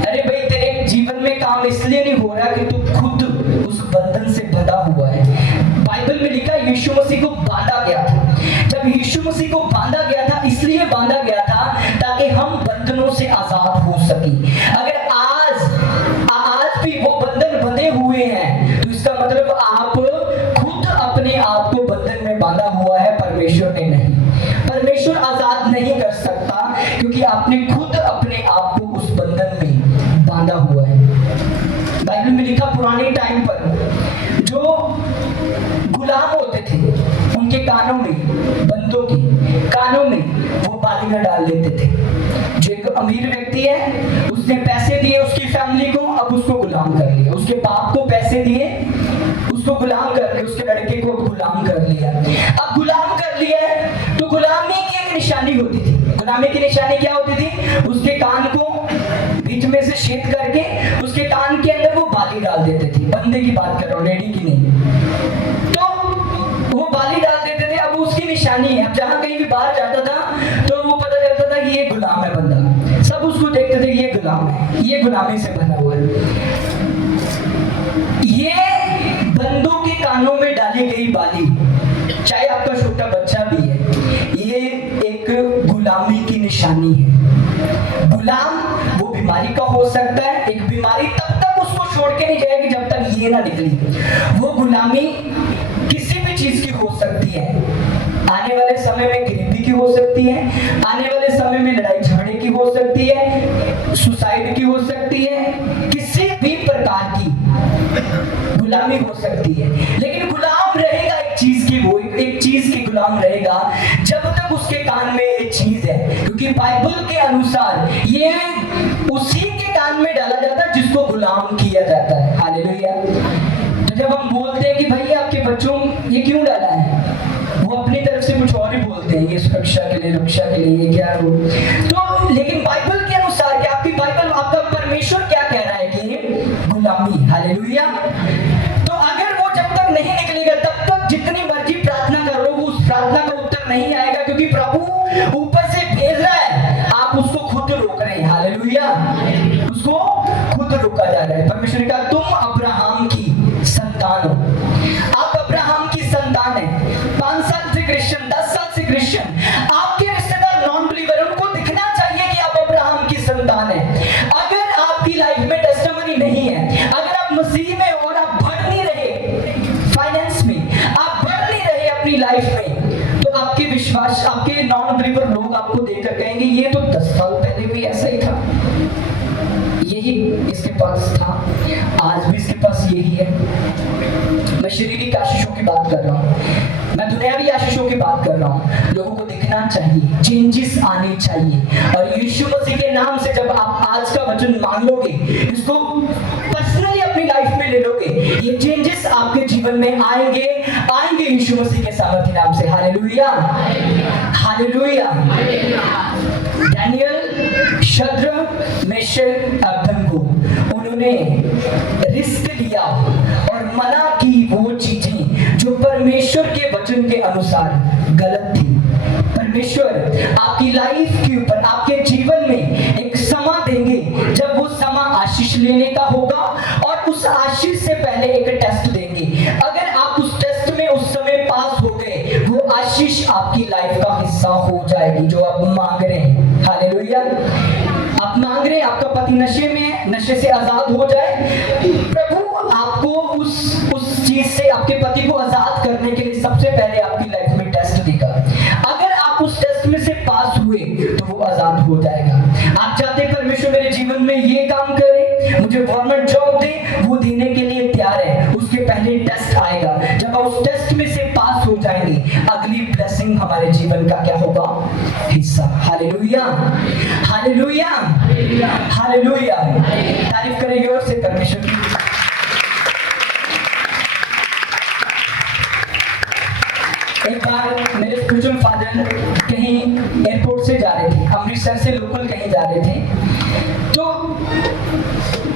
अरे भाई तेरे जीवन में काम इसलिए नहीं हो रहा कि तू खुद उस बंधन से बंधा हुआ है। बाइबल में लिखा यीशु मसीह को बांधा गया था। जब यीशु मसीह को बांधा गया था इसलिए बांधा गया था ताकि हम बंधनों से आजाद हो सके। अगर आज भी वो बंधन बंधे हुए हैं तो इसका मतलब आप खुद अपने आप को बंधन में बांधा हुआ है, परमेश्वर ने नहीं। परमेश्वर आजाद नहीं कर सकता क्योंकि आपने खुद अपने आप को उस बंधन में बांधा हुआ है। बाइबल में लिखा पुराने टाइम पर जो गुलाम होते थे उनके कानों में, बंदों के कानों में वो बालियां डाल लेते थे। जो एक अमीर व्यक्ति है उसने पैसे दिए उसकी फैमिली को, अब उसको गुलाम कर लिया। उसके बाप को पैसे दिए, उसको गुलाम कर लिया, उसके लड़के को गुलाम कर लिया। अब गुलाम कर लिया तो गुलामी की एक निशानी होती थी। गुलामी की निशानी क्या होती थी? उसके कान को बीच में से छेद करके उसके कान के अंदर वो बाली डाल देते थे। बंदे की बात कर रहा हूँ, लेडी की नहीं। तो वो बाली डाल देते थे, अब उसकी निशानी है। अब जहां कहीं भी बाहर जाता था तो वो पता चलता था कि ये गुलाम है बंदा। सब उसको देखते थे ये गुलाम है, ये गुलामी से बना हुआ है। ये बंदों के कानों में डाली गई बाली, चाहे आपका छोटा बच्चा भी है, ये एक निशानी है। गुलाम वो बीमारी का हो सकता है, एक बीमारी तब तक उसको छोड़ के नहीं जाएगी जब तक ये ना निकली। वो गुलामी किसी भी चीज की हो सकती है, आने वाले समय में गरीबी की हो सकती है, आने वाले समय में लड़ाई झगड़े की हो सकती है, सुसाइड की हो सकती है, किसी भी प्रकार की गुलामी हो सकती है। लेकिन गुलाम रहेगा एक चीज की, वो एक चीज की गुलाम रहेगा जब तक उसके कान में एक चीज है, क्योंकि बाइबल के अनुसार ये उसी के कान में डाला जाता है जिसको गुलाम किया जाता है। हालेलुया। तो जब हम बोलते हैं कि भाई आपके बच्चों ये क्यों डाला है, वो अपनी तरफ से कुछ और ही बोलते हैं, ये सुरक्षा के लिए, रक्षा के लिए, ये क्या हो। तो लेकिन बाइबल के अनुसार क्या, आपकी बाइबल, आपका परमेश्वर क्या कह रहा है कि गुलामी। हालेलुया। तो अगर वो जब तक नहीं निकलेगा तब तक जितनी मर्जी प्रार्थना करो वो उस प्रार्थना का उत्तर नहीं आएगा, क्योंकि प्रभु ऊपर से भेज रहा है, आप उसको खुद रोक रहे हैं। हालेलुया। उसको खुद रोका जा रहा है। परमेश्वर का तुम अब्राहम की संतान हो, आप अब्राहम की संतान है। 5 साल से क्रिश्चियन, 10 साल से क्रिश्चियन, आपके रिश्तेदार नॉन बिलीवर, उनको दिखना चाहिए कि आप अब्राहम की संतान है। अगर आपकी लाइफ में टेस्टिमनी नहीं है, अगर आप मसीह में और आप बढ़ नहीं रहे फाइनेंस में, आप बढ़ नहीं रहे अपनी लाइफ में, तो आपके विश्वास, आपके नॉन बिलीवर लोग आपको देखकर कहेंगे ये तो 10 साल पहले भी ऐसा ही था, यही इसके पास था, आज भी इसके पास यही है। मैं शारीरिक आशीषों की बात कर रहा हूँ, मैं दुनियावी आशीषों की बात कर रहा हूँ। लोगों को दिखना चाहिए, चेंजेस आने चाहिए। और यीशु मसीह के नाम से जब आप आज का वचन मान लोगे, इसको पर्सनली अपनी लाइफ में ले लोगे, ये चेंजेस आपके जीवन में आएंगे, आएंगे यीशु मसीह के सामर्थ्य नाम से। Hallelujah. Hallelujah. Daniel, Shadrach, Meshach, Abednego, उन्होंने रिस्क लिया और मना की वो चीजें जो परमेश्वर के वचन के अनुसार गलत थी। परमेश्वर आपकी लाइफ के ऊपर, आपके जीवन में एक समा देंगे जब वो समा आशीष लेने का होगा, और उस आशीष से पहले एक टेस्ट देंगे। अगर आप उस टेस्ट में उस समय पास हो गए, वो आशीष आपकी लाइफ का हिस्सा हो जाएगी जो आप मांग रहे हैं। हालेलुया। आप मांग रहे हैं आपका पति नशे में है, नशे से आजाद हो जाए, प्रभु आपको उस चीज से, आपके पति को आजाद करने के लिए सबसे पहले आपकी लाइफ में टेस्ट देगा। अगर आप उस टेस्ट में से पास हुए तो वो आजाद हो जाएगा। आप चाहते परमेश्वर मेरे जीवन में ये काम करे, मुझे गवर्नमेंट जॉब दे, वो देने के लिए तैयार है, उसके पहले टेस्ट आएगा। जब आप उस टेस्ट में से पास हो जाएंगे, अगली ब्लेसिंग हमारे जीवन का क्या होगा, हिस्सा। हालेलुया। हालेलुया। हालेलुया। तारीफ करेंगे और से परमेश्वर की। एक बार मेरे स्पिरिचुअल फादर कहीं एयरपोर्ट से जा रहे थे, अमृतसर से लोकल कहीं जा रहे थे, तो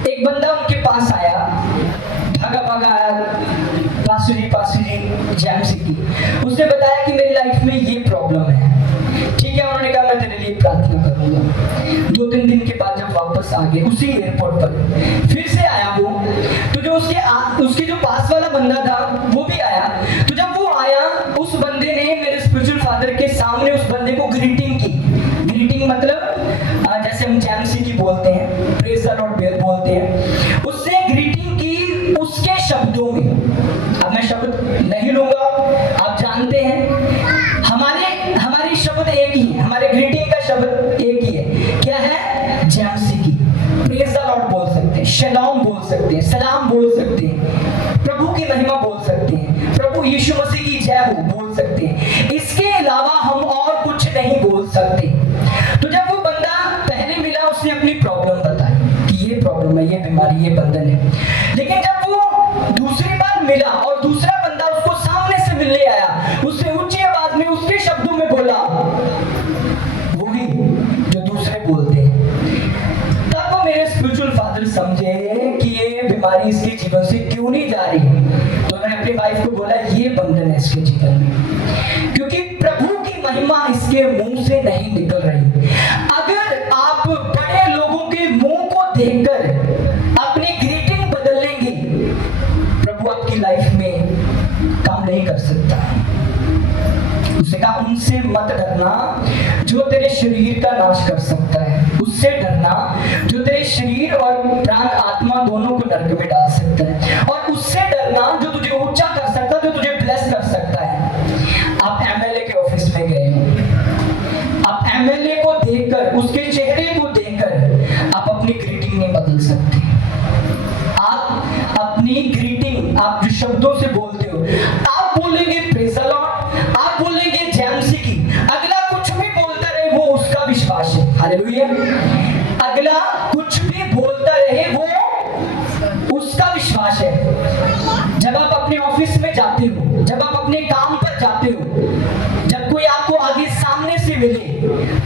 एक बंदा उनके पास आया, भागा भागा आया, पासू जी जैमसी की। उसने बताया कि मेरी लाइफ में ये प्रॉब्लम है। ठीक है, उन्होंने कहा मैं तेरे लिए प्रार्थना करूंगा। 2-3 दिन के बाद जब वापस आ गए उसी एयरपोर्ट पर, फिर से आया वो, तो जो उसके जो पास वाला बंदा था वो भी आया। तो जब वो आया, उस बंदे ने मेरे स्पिरिचुअल फादर के सामने उस बंदे को ग्रीटिंग की। ग्रीटिंग मतलब जैसे हम जैमसी की बोलते हैं, प्रेज द लॉर्ड बोलते हैं, उसने ग्रीटिंग की उसके शब्दों में। अब मैं शब्द नहीं लूंगा, आप जानते हैं हमारी शब्द एक ही है, हमारे ग्रीटिंग का शब्द एक ही है। क्या है? जैमसी की। प्रेज द लॉर्ड बोल सकते हैं, शलोम बोल सकते हैं, सलाम बोल सकते हैं, प्रभु की महिमा बोल सकते हैं, प्रभु यीशु मसीह की जय हो बोल सकते हैं। इसके अलावा हम और कुछ नहीं बोल सकते। तो जब वो बंदा पहले मिला, उसने अपनी प्रॉब्लम बताई कि ये प्रॉब्लम है, ये बीमारी, ये बंधन है। लेकिन जब वो दूसरी बार मिला और दूसरा बंदा उसको सामने से मिलने आया, उसने ऊंची आवाज में उसके शब्दों में बोला वही जो दूसरे बोलते हैं, तब वो मेरे स्पिरिचुअल फादर समझे कि ये बीमारी इसके जीवन से क्यों नहीं जा रही। तो मैंने अपनी वाइफ को बोला ये बंधन है इसके जीवन में, क्योंकि प्रभु की महिमा इसके मुंह से नहीं निकल रही। अगर आप बड़े लोगों के मुंह को देखकर अपनी ग्रीटिंग बदल लेंगे, प्रभु आपकी लाइफ में काम नहीं कर सकता। उसने कहा उनसे मत डरना जो तेरे शरीर का नाश कर सकता है, उससे डरना जो तेरे शरीर और प्राण आत्मा दोनों को नरक में डाल सकता है, और उससे डरना जो तुझे ऊंचा कर सकता है, जो तुझे ब्लेस कर सकता है। आप एमएलए के ऑफिस में गए हो, आप एमएलए को देखकर, उसके चेहरे को देखकर आप अपनी ग्रीटिंग नहीं बदल सकते। आप अपनी ग्रीटिंग, आप जो शब्दों से बोलते हो, आप बोलेंगे प्रेज़ द लॉर्ड, आप बोलेंगे जैमसी की, अगला कुछ भी बोलता रहे वो उसका विश्वास है। हालेलुया। अगला कुछ भी बोलता रहे वो उसका विश्वास है। जब आप अपने ऑफिस में जाते हो, जब आप अपने काम पर जाते हो, जब कोई आपको आगे सामने से मिले,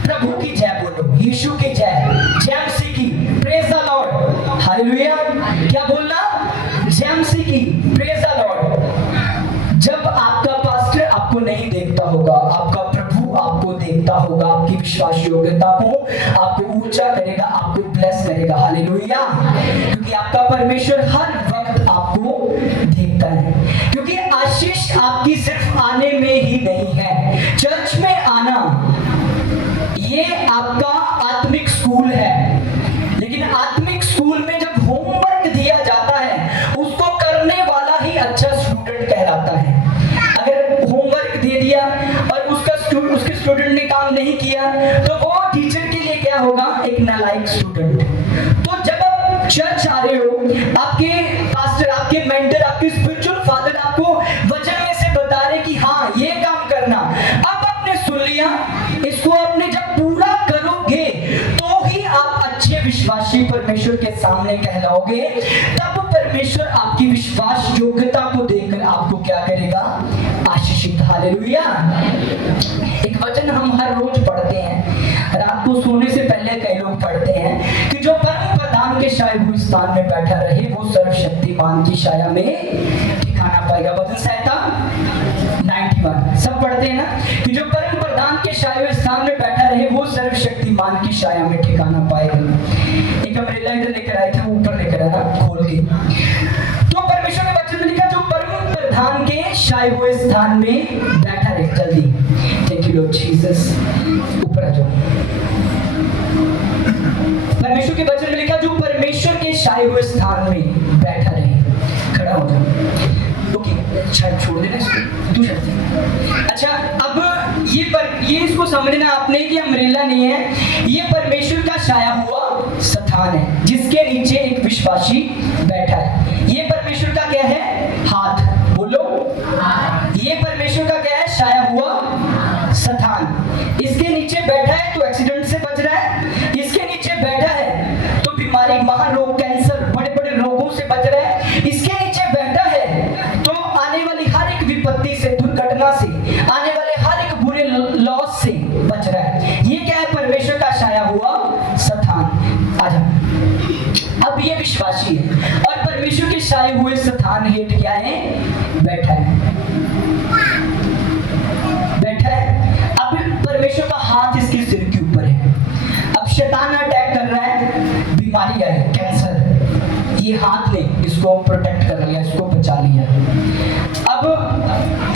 प्रभु की जय बोलो, यीशु की जय, जैमसी की, प्रेज़ द लॉर्ड। हालेलुया। क्या बोलना? जैमसी की, प्रेज़ द लॉर्ड। जब आपका पास्टर आपको नहीं देखता होगा, आपका प्रभु आपको देखता होगा, आपकी विश्वास योग्यता को आपको ऊंचा करेगा, आपको ब्लेस करेगा। हालेलुया। क्योंकि आपका परमेश्वर हर वक्त आपको देखता है। क्योंकि आशीष आपकी सिर्फ आने में ही नहीं है, चर्च में आना ये आपका आत्मिक स्कूल है, लेकिन आत्मिक स्कूल में जब होमवर्क दिया जाता है उसको करने वाला ही अच्छा स्टूडेंट कहलाता है। अगर होमवर्क दे दिया और उसके स्टूडेंट ने काम नहीं किया तो वो टीचर के लिए क्या होगा? एक नालायक स्टूडेंट। तो जब आप चर्च आ रहे हो, आपके पास्टर, आपके मेंटर, आपके स्पिरिचुअल फादर आपको वचन में से बता रहे कि हाँ ये काम करना, अब आपने सुन लिया, इसको आपने जब पूरा करोगे तो ही आप अच्छे विश्वासी परमेश्वर के सामने कहलाओगे। तब परमेश्वर आपकी विश्वास योग्यता को देखकर आपको क्या करेगा? आशीषित। हालेलुया। एक वचन हम हर रोज पढ़ते हैं, रात को सोने से पहले कई लोग पढ़ते हैं कि जो परम प्रधान के छाए हुए स्थान में बैठा रहे वो सर्वशक्तिमान की छाया में ठिकाना पाएगा। वचन संहिता 91 सब पढ़ते हैं ना, कि जो परम प्रधान के छाए हुए स्थान में बैठा रहे वो सर्वशक्तिमान की छाया में ठिकाना पाएगा। एक अम्ब्रेला इधर लेकर आए थे, ऊपर लेकर आना खोल के। तो परमेश्वर के वचन में लिखा जो परम प्रधान के छाए हुए स्थान में बैठा रहे। जल्दी, थैंक यू लॉर्ड जीसस, ऊपर आ जाओ। परमेश्वर के वचन में लिखा जो परमेश्वर के छाए हुए स्थान में बैठा रहे। खड़ा हो जाओ। ओके, शर्ट छोड़ देना इसको, तू शर्ट। अच्छा, अब ये इसको समझना आपने कि अम्ब्रेला नहीं है, ये परमेश्वर का छाया हुआ स्थान है जिसके नीचे एक विश्वासी बैठा है। ये परमेश्वर का क्या है? हाथ। बोलो, ये परमेश्वर का क्या है? छाया हुआ स्थान। इसके नीचे बैठा है तो एक्सीडेंट से बच रहा है, इसके नीचे बैठा है तो बीमारी, महारोग, कैंसर, बड़े बड़े रोगों से बच रहा है, इसके नीचे बैठा है तो आने वाली हर एक विपत्ति से, दुर्घटना से, आने वाले हर एक बुरे लॉस से बच रहा है। ये क्या है? परमेश्वर का छाया हुआ स्थान। आजा, अब ये विश्वासी है और परमेश्वर के छाए हुए स्थान हेठ क्या है? बैठा है, बैठा है। अब परमेश्वर का हाथ इसके सिर के ऊपर है। अब शैतान अटैक कर रहा है, बीमारी है, कैंसर, ये हाथ ने इसको प्रोटेक्ट कर लिया, इसको बचा लिया। अब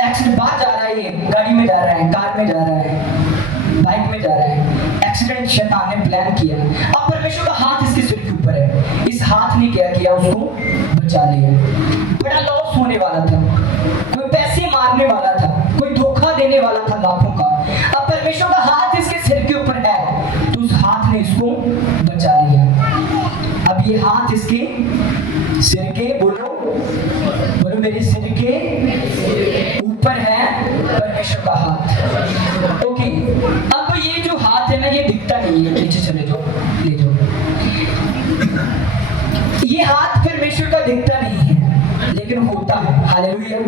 एक्सीडेंट, बाहर जा रहा है, ये गाड़ी में जा रहा है, कार में जा रहा है, बाइक में जा रहा है, एक्सीडेंट शैतान ने प्लान किया। अब परमेश्वर का हाथ इसके सिर के ऊपर है, इस हाथ ने क्या किया? उसको बचा लिया। बड़ा लॉस होने वाला था, कोई पैसे मारने वाला था, कोई धोखा देने वाला था लाखों का। अब परमेश्वर का हाथ इसके सिर के ऊपर है तो उस हाथ ने इसको बचा लिया। अब ये हाथ इसके सिर के, बोलो बोलो, मेरे सिर के ऊपर है परमेश्वर का हाथ। ओके, अब ये जो हाथ है ना, ये दिखता नहीं है, नीचे चले जाओ, ले जाओ। ये हाथ परमेश्वर का दिखता नहीं है लेकिन होता है। हालेलुया।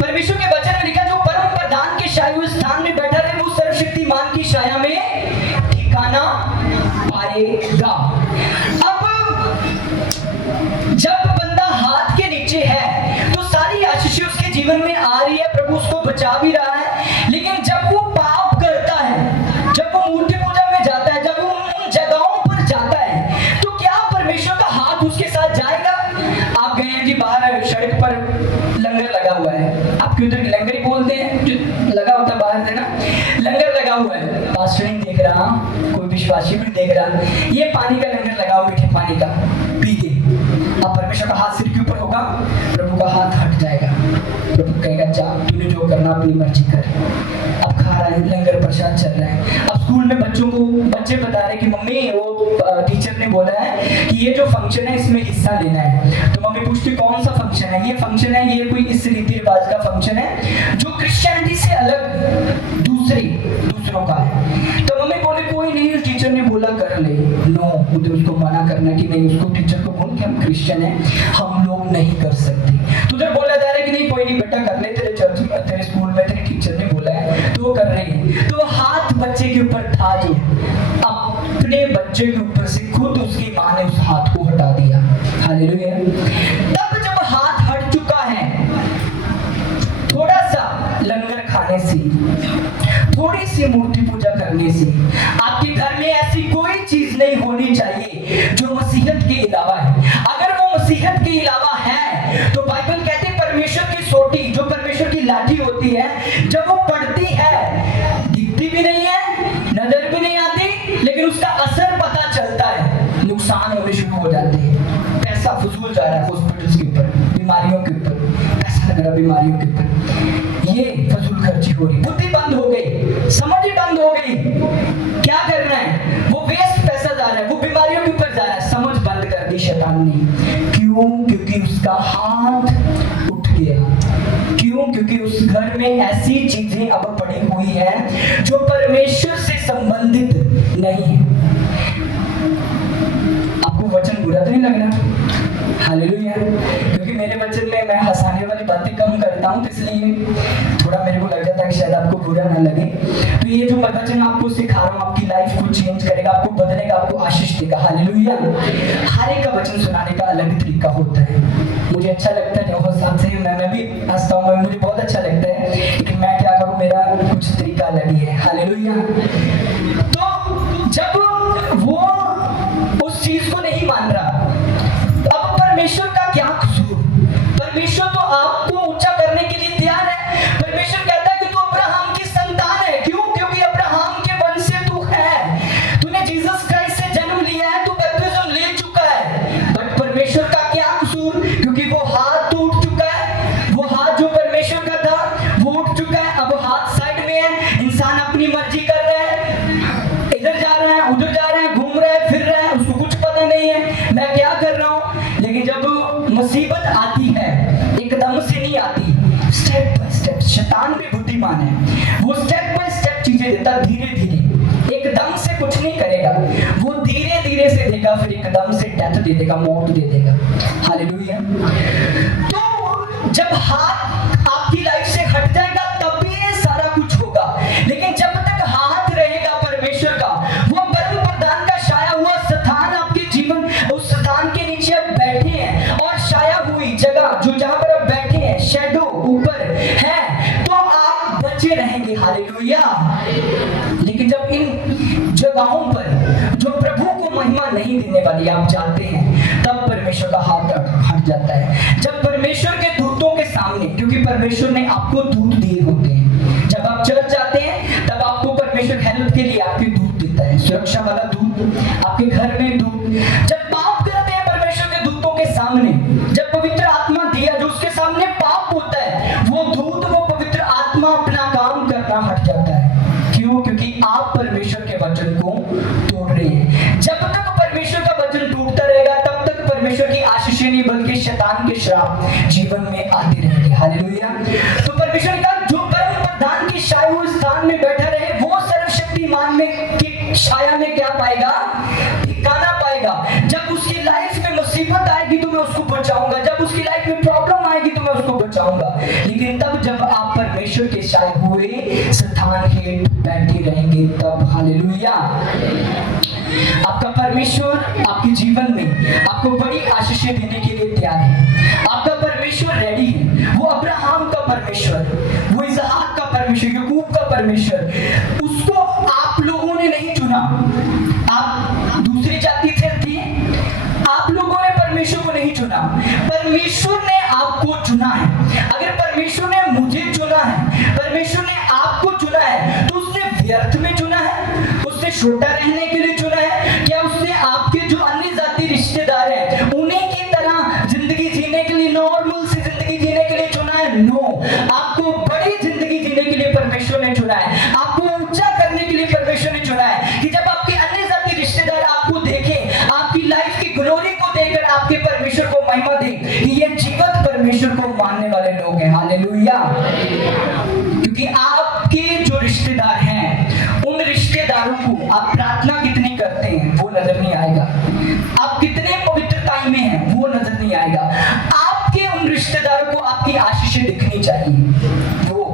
परमेश्वर के वचन में लिखा जो परम प्रधान के छाए हुए स्थान में बैठा रहे वो सर्वशक्तिमान की छाया में ठिकाना पाएगा। अब जब बंदा हाथ के नीचे है तो सारी आशीष उसके जीवन में आ रही है, प्रभु उसको बचा भी रहा है। लेकिन जब वो पाप करता है, जब वो मूर्ति पूजा में जाता है, जब वो उन जगहों पर जाता है, तो क्या परमेश्वर का हाथ उसके साथ जाएगा? आप गए हैं जी बाहर, सड़क पर लंगर लगा हुआ है, आपके उधर लंगर ही बोलते हैं, जो लगा होता बाहर हुआ है, पास्टर नहीं देख रहा, कोई विश्वासी भी देख रहा, ये पानी का लंगर लगा हुआ मीठे पानी का, पीए। अब परमेश्वर का हाथ सिर के ऊपर होगा, प्रभु का हाथ हट जाएगा, प्रभु कहेगा जा तूने जो करना अपनी मर्जी कर। अब खा रहा है, लंगर प्रसाद चल रहा है। अब स्कूल में बच्चे बता रहे कि मम्मी वो टीचर ने बोला है कि ये जो फंक्शन है इसमें हिस्सा लेना है। तो मम्मी पूछती कौन सा फंक्शन है? ये फंक्शन है, ये कोई इस रीति रिवाज का फंक्शन है जो क्रिश्चियनिटी से अलग दूसरों का है। तो मम्मी बोले कोई नहीं, टीचर ने बोला कर ले। नो, मुझे उसको मना करना कि नहीं, उसको टीचर को बोल कि हम क्रिश्चियन हैं, हम लोग नहीं कर सकते। तो उधर बोला जा रहा है कि नहीं कोई नहीं बेटा कर ले, तेरे चर्च में तेरे स्कूल में तेरे टीचर ने बोला है तो वो कर रही है। तो हाथ बच्चे के ऊपर था, जो अपने बच्चे के ऊपर से खुद उसकी माँ ने उस हाथ को हटा दिया। हालेलुया। तब जब हाथ हट चुका है, थोड़ा सा लंगर खाने से, थोड़ी सी मूर्ति पूजा करने से आपके घर में ऐसी कोई चीज नहीं होनी चाहिए जो मसीहत के अलावा है। अगर वो मसीहत के अलावा है तो बाइबल कहती है परमेश्वर की सोटी, जो परमेश्वर की लाठी होती है, जब वो पड़ती है दिखती भी नहीं है, नजर भी नहीं आती, लेकिन उसका असर पता चलता है, नुकसान होने शुरू हो जाते हैं। पैसा फजूल जा रहा है हॉस्पिटल्स के ऊपर, बीमारियों के ऊपर, पैसा लग रहा है बीमारियों के ऊपर, ये फजूल खर्ची हो रही, बुद्धि बंद हो गई, समझ ही बंद हो गई, क्या करना है, वो वेस्ट पैसा जा रहा है, वो बीमारियों के ऊपर जा रहा है, समझ बंद कर दी शैतान ने। क्यों? क्योंकि उसका हाथ उठ गया। क्यों? क्योंकि उस घर में ऐसी चीजें अब पड़ी हुई हैं जो परमेश्वर से संबंधित नहीं है। आपको वचन बुरा तो नहीं लग रहा? हालेलुया। क्योंकि मेरे वचन में मैं हंसाने वाली बातें कम करता हूँ, तो इसलिए थोड़ा मेरे को लग जाता है कि शायद आपको बुरा ना लगे। तो ये जो वचन आपको सिखा रहा हूँ आपकी लाइफ को चेंज करेगा, आपको बदलेगा, आपको आशीष देगा। हालेलुया। हर एक का वचन सुनाने का अलग तरीका होता है। मुझे अच्छा लगता है बहुत साथ से मैं भी हंसता हूँ, मुझे बहुत अच्छा लगता है, लेकिन मैं क्या करूँ, मेरा कुछ तरीका अलग ही है। हालेलुया। तो जब वो उस चीज को नहीं मान रहा, अब परमेश्वर का क्या कसूर? परमेश्वर तो आपको ऊंचा करने के लिए तैयार है। परमेश्वर कहता है कि तू अब्राहम की संतान है। क्यों? क्योंकि अब्राहम के वंश से तू है, तूने जीसस क्राइस्ट से जन्म लिया है, तू बपतिस्म ले चुका है। बट परमेश्वर का क्या कसूर? क्योंकि वो हाथ तो उठ चुका है, वो हाथ जो परमेश्वर का था वो उठ चुका है, अब हाथ साइड में है, इंसान अपनी मर्जी कर रहा है, इधर जा रहा है, उधर जा रहा है, घूम रहा है, फिर रहा है, उसको कुछ पता नहीं है मैं क्या कर रहा हूँ। लेकिन जब मुसीबत आती है एकदम से नहीं आती, स्टेप बाय स्टेप। शैतान भी बुद्धिमान है, वो स्टेप बाय स्टेप चीजें देता, धीरे धीरे, एकदम से कुछ नहीं करेगा, वो धीरे धीरे से देगा, फिर एकदम से डेथ दे देगा, मौत दे देगा। हालेलुया। तो जब हाथ आपकी लाइफ से हट जाएगा तब भी ये सारा कुछ होगा, लेकिन जब तक हाथ रहेगा परमेश्वर का, वो परम प्रधान का छाया हुआ स्थान आपके जीवन, उस स्थान के नीचे आप बैठे हैं, और छाया हुई जगह जो जहां पर आप बैठे हैं, शैडो ऊपर है, तो आप बचे रहेंगे। हालेलुया। लेकिन जब इन जगहों पर जो प्रभु को महिमा नहीं देने वाली आप जाते हैं, तब परमेश्वर का हाथ हट जाता है। जब परमेश्वर के दूतों के सामने, क्योंकि परमेश्वर ने आपको दूत दिए होते हैं, जब आप चर्च जाते हैं तब आपको परमेश्वर हेल्प के लिए आपके दूत देता है, सुरक्षा वाला दूत, आपके घर में दूत। जब पाप करते हैं परमेश्वर के दूतों के सामने, जब पवित्र आत्मा दिया जो उसके सामने पाप होता है, वो दूत, वो पवित्र आत्मा अपना काम करना हट जाता है। क्यों? क्योंकि आप परमेश्वर के वचन को तोड़ रहे हैं। जब तक परमेश्वर का वचन टूटता रहेगा तब तक परमेश्वर की आशीषें नहीं बल्कि शैतान के श्राप जीवन में आते रहेंगे। हालेलुया। तो परमेश्वर का जो परम प्रधान की छाया हुए स्थान में बैठा रहे, वो सर्वशक्तिमान में की छाया में क्या पाएगा? ठिकाना पाएगा। जब उसकी लाइफ में मुसीबत आएगी तो मैं उसको बचाऊंगा, जब उसकी लाइफ में प्रॉब्लम आएगी तो मैं उसको बचाऊंगा। लेकिन तब जब आप परमेश्वर के छाए हुए स्थान हेठ बैठे रहेंगे तब। हालेलुया। आपका परमेश्वर आपके जीवन में आपको बड़ी आशीषें देने के लिए तैयार है। आपका परमेश्वर रेडी है। वो अब्राहम का परमेश्वर, वो इसहाक का परमेश्वर, याकूब का परमेश्वर, उसको आप लोगों ने नहीं चुना। आप दूसरी जाति से थे, आप लोगों ने परमेश्वर को नहीं चुना, परमेश्वर ने आपको चुना है। अगर परमेश्वर ने मुझे चुना है, परमेश्वर ने आपको चुना है, तो उसने व्यर्थ में चुना है? उसने छोटा रहने के लिए चुना है? क्या उसने आपके जो अन्य जाति रिश्तेदार हैं उन्हीं की तरह जिंदगी जीने के लिए, नॉर्मल सी जिंदगी जीने के लिए चुना है? नो, आपको बड़ी जिंदगी जीने के लिए परमेश्वर ने चुना है। आपको ऊंचा करने के लिए परमेश्वर ने चुना है कि जब आपके अन्य जाति रिश्तेदार आपको देखें, आपकी लाइफ की ग्लोरी को देखकर आपके परमेश्वर को महिमा दे कि ये जीवित परमेश्वर को मानने वाले लोग हैं। हालेलुया। क्योंकि आपके जो रिश्तेदार हैं उन रिश्तेदारों को आप प्रार्थना कितनी करते हैं वो नजर नहीं आएगा, आप कितने पवित्रता में हैं वो नजर नहीं आएगा। आपके उन रिश्तेदारों को आपकी आशीषें दिखनी चाहिए, वो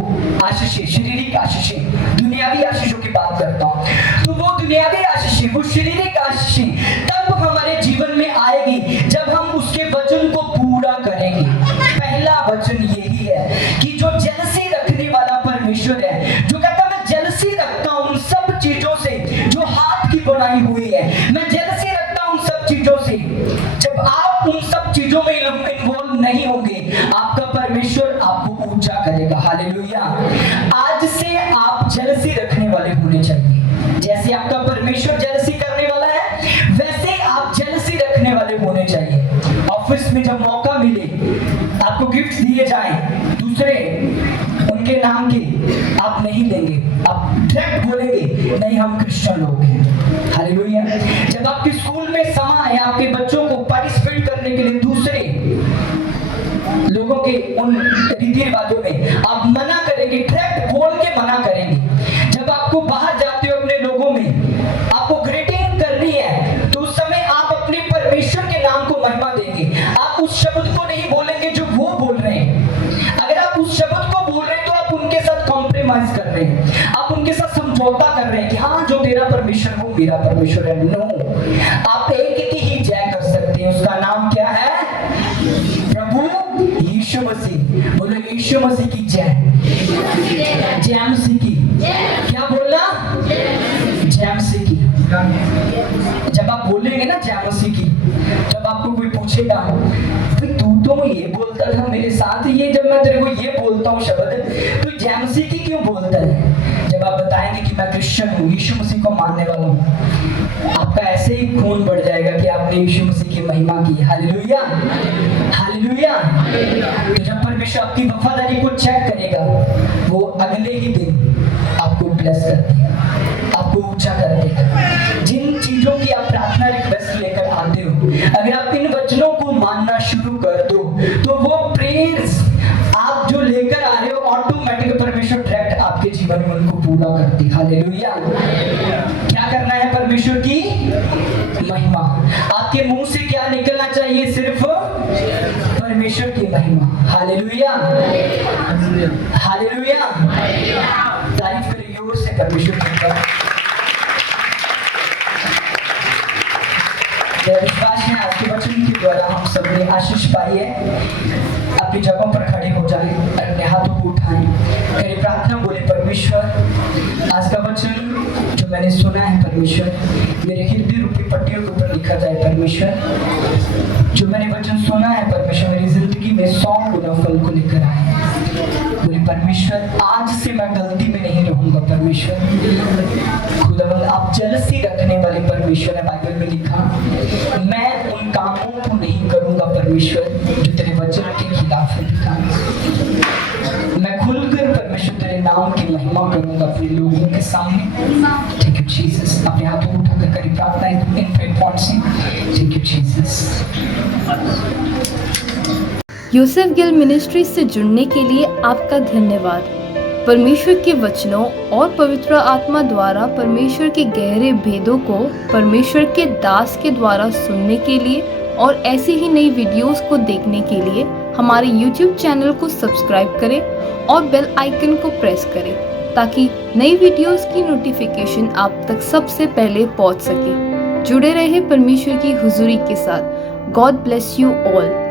आशीषें, शारीरिक आशीषें, दुनियावी आशीषों की बात करता हूँ, तो वो दुनियावी आशीषें, वो शारीरिक आशीषें तब हमारे जीवन में आएगी जब हम उसके वचन को पूरा करेंगे। पहला वचन यही है कि जो जेलसी रखने वाला परमेश्वर है, जो कहता मैं जेलसी रखता हूं उन सब चीजों से जो हाथ की बनाई हुई है, मैं जेलसी रखता हूं उन सब चीजों से। जब आप उन सब चीजों में इन्वॉल्व नहीं होंगे, आपका परमेश्वर आपको ऊंचा करेगा। हालेलुया। आज से आप जेलसी रखने वाले होने चाहिए। जैसे आपका परमेश्वर जेलसी करने वाला है, वैसे आप जेलसी रखने वाले होने चाहिए। ऑफिस में जब मौका मिले, आपको गिफ्ट दिए जाएं, दूसरे उनके नाम के आप नहीं लेंगे, आप डायरेक्ट बोलेंगे नहीं हम क्रिश्चियन लोग हैं। हालेलुया। जब आपके स्कूल में समय है आपके बच्चों को पार्टिसिपेट करने के लिए दूसरे लोगों के उन रीति रिवाजों में, आप मना करेंगे, डायरेक्ट बोल के मना करेंगे। जब आपको बाहर जाते हो अपने लोगों में आपको ग्रीटिंग करनी है, तो उस समय आप अपने परमेश्वर के नाम को महिमा देंगे। आप उस शब्द को नहीं बोलेंगे जो वो बोल रहे हैं। अगर आप उस शब्द को बोल रहे हैं तो आप उनके साथ कॉम्प्रोमाइज कर रहे हैं, आप उनके साथ समझौता कर रहे हैं कि हाँ जो तेरा परमेश्वर वो मेरा परमेश्वर है। नो, आप एक ही जय कर सकते हैं, उसका नाम क्या है? प्रभु यीशु मसीह। बोलो यीशु मसीह की जय, जय मसीह की। क्या बोलना? जय मसीह की। जब आप बोलेंगे ना जय मसीह की, जब आपको कोई पूछेगा तू तो ये बोलता था मेरे साथ, ये जब मैं तेरे को ये बोलता हूँ शब्द, तू जय मसीह की क्यों बोलता है? जब आप बताएंगे कि मैं क्रिश्चियन हूँ, यीशु मसीह को मानने वाला हूँ, आपका ऐसे ही खून बढ़ जाएगा कि आपने यीशु मसीह की महिमा की। Hallelujah, hallelujah. तो जब परमेश्वर आपकी वफादारी को चेक करेगा, वो अगले ही दिन आपको ब्लेस कर देगा, आपको ऊंचा कर देगा। जिन चीजों की आप प्रार्थना रिक्वेस्ट लेकर आते हो, अगर आप इन वचनों को मानना शुरू कर दो तो वो प्रेयर्स आप जो लेकर आ रहे हो ऑटोमेटिक परमेश्वर डायरेक्ट आपके जीवन में उनको पूरा करती। हालेलुया। क्या करना है? परमेश्वर की महिमा। आपके मुंह से क्या निकलना चाहिए? सिर्फ परमेश्वर की महिमा। Hallelujah, hallelujah. तारीफ करें जोर से परमेश्वर की। विश्वास है आज के वचन के द्वारा हम सब ने आशीष पाई है। अपनी जगहों पर खड़े हो जाएं, अपने हाथों को उठाएं, करें प्रार्थना, बोले परमेश्वर आज का वचन जो मैंने सुना है परमेश्वर, मेरे हृदय रूपी पट्टियों के ऊपर लिखा जाए। परमेश्वर जो मैंने वचन सुना है परमेश्वर मेरी जिंदगी में 100 गुना फल को लेकर आए। बोले परमेश्वर आज से मैं गलती में नहीं रहूंगा। परमेश्वर खुदावंद आप जेलसी रखने वाले परमेश्वर है, बाइबल में लिखा, मैं उन कामों को नहीं करूंगा परमेश्वर जो तेरे वचन के खिलाफ है। मैं खुलकर परमेश्वर तेरे नाम की महिमा करूंगा अपने लोगों के सामने। Thank you Jesus. अपने हाथों को उठाकर करी प्रार्थना इन प्लेटफॉर्म से। Thank you Jesus. Yusuf Gill ministry से जुड़ने के लिए आपका धन्यवाद। परमेश्वर के वचनों और पवित्र आत्मा द्वारा परमेश्वर के गहरे भेदों को परमेश्वर के दास के द्वारा सुनने के लिए और ऐसी ही नई वीडियोस को देखने के लिए हमारे YouTube चैनल को सब्सक्राइब करें और बेल आइकन को प्रेस करें ताकि नई वीडियोस की नोटिफिकेशन आप तक सबसे पहले पहुंच सके। जुड़े रहे परमेश्वर की हुजूरी के साथ। God bless you all.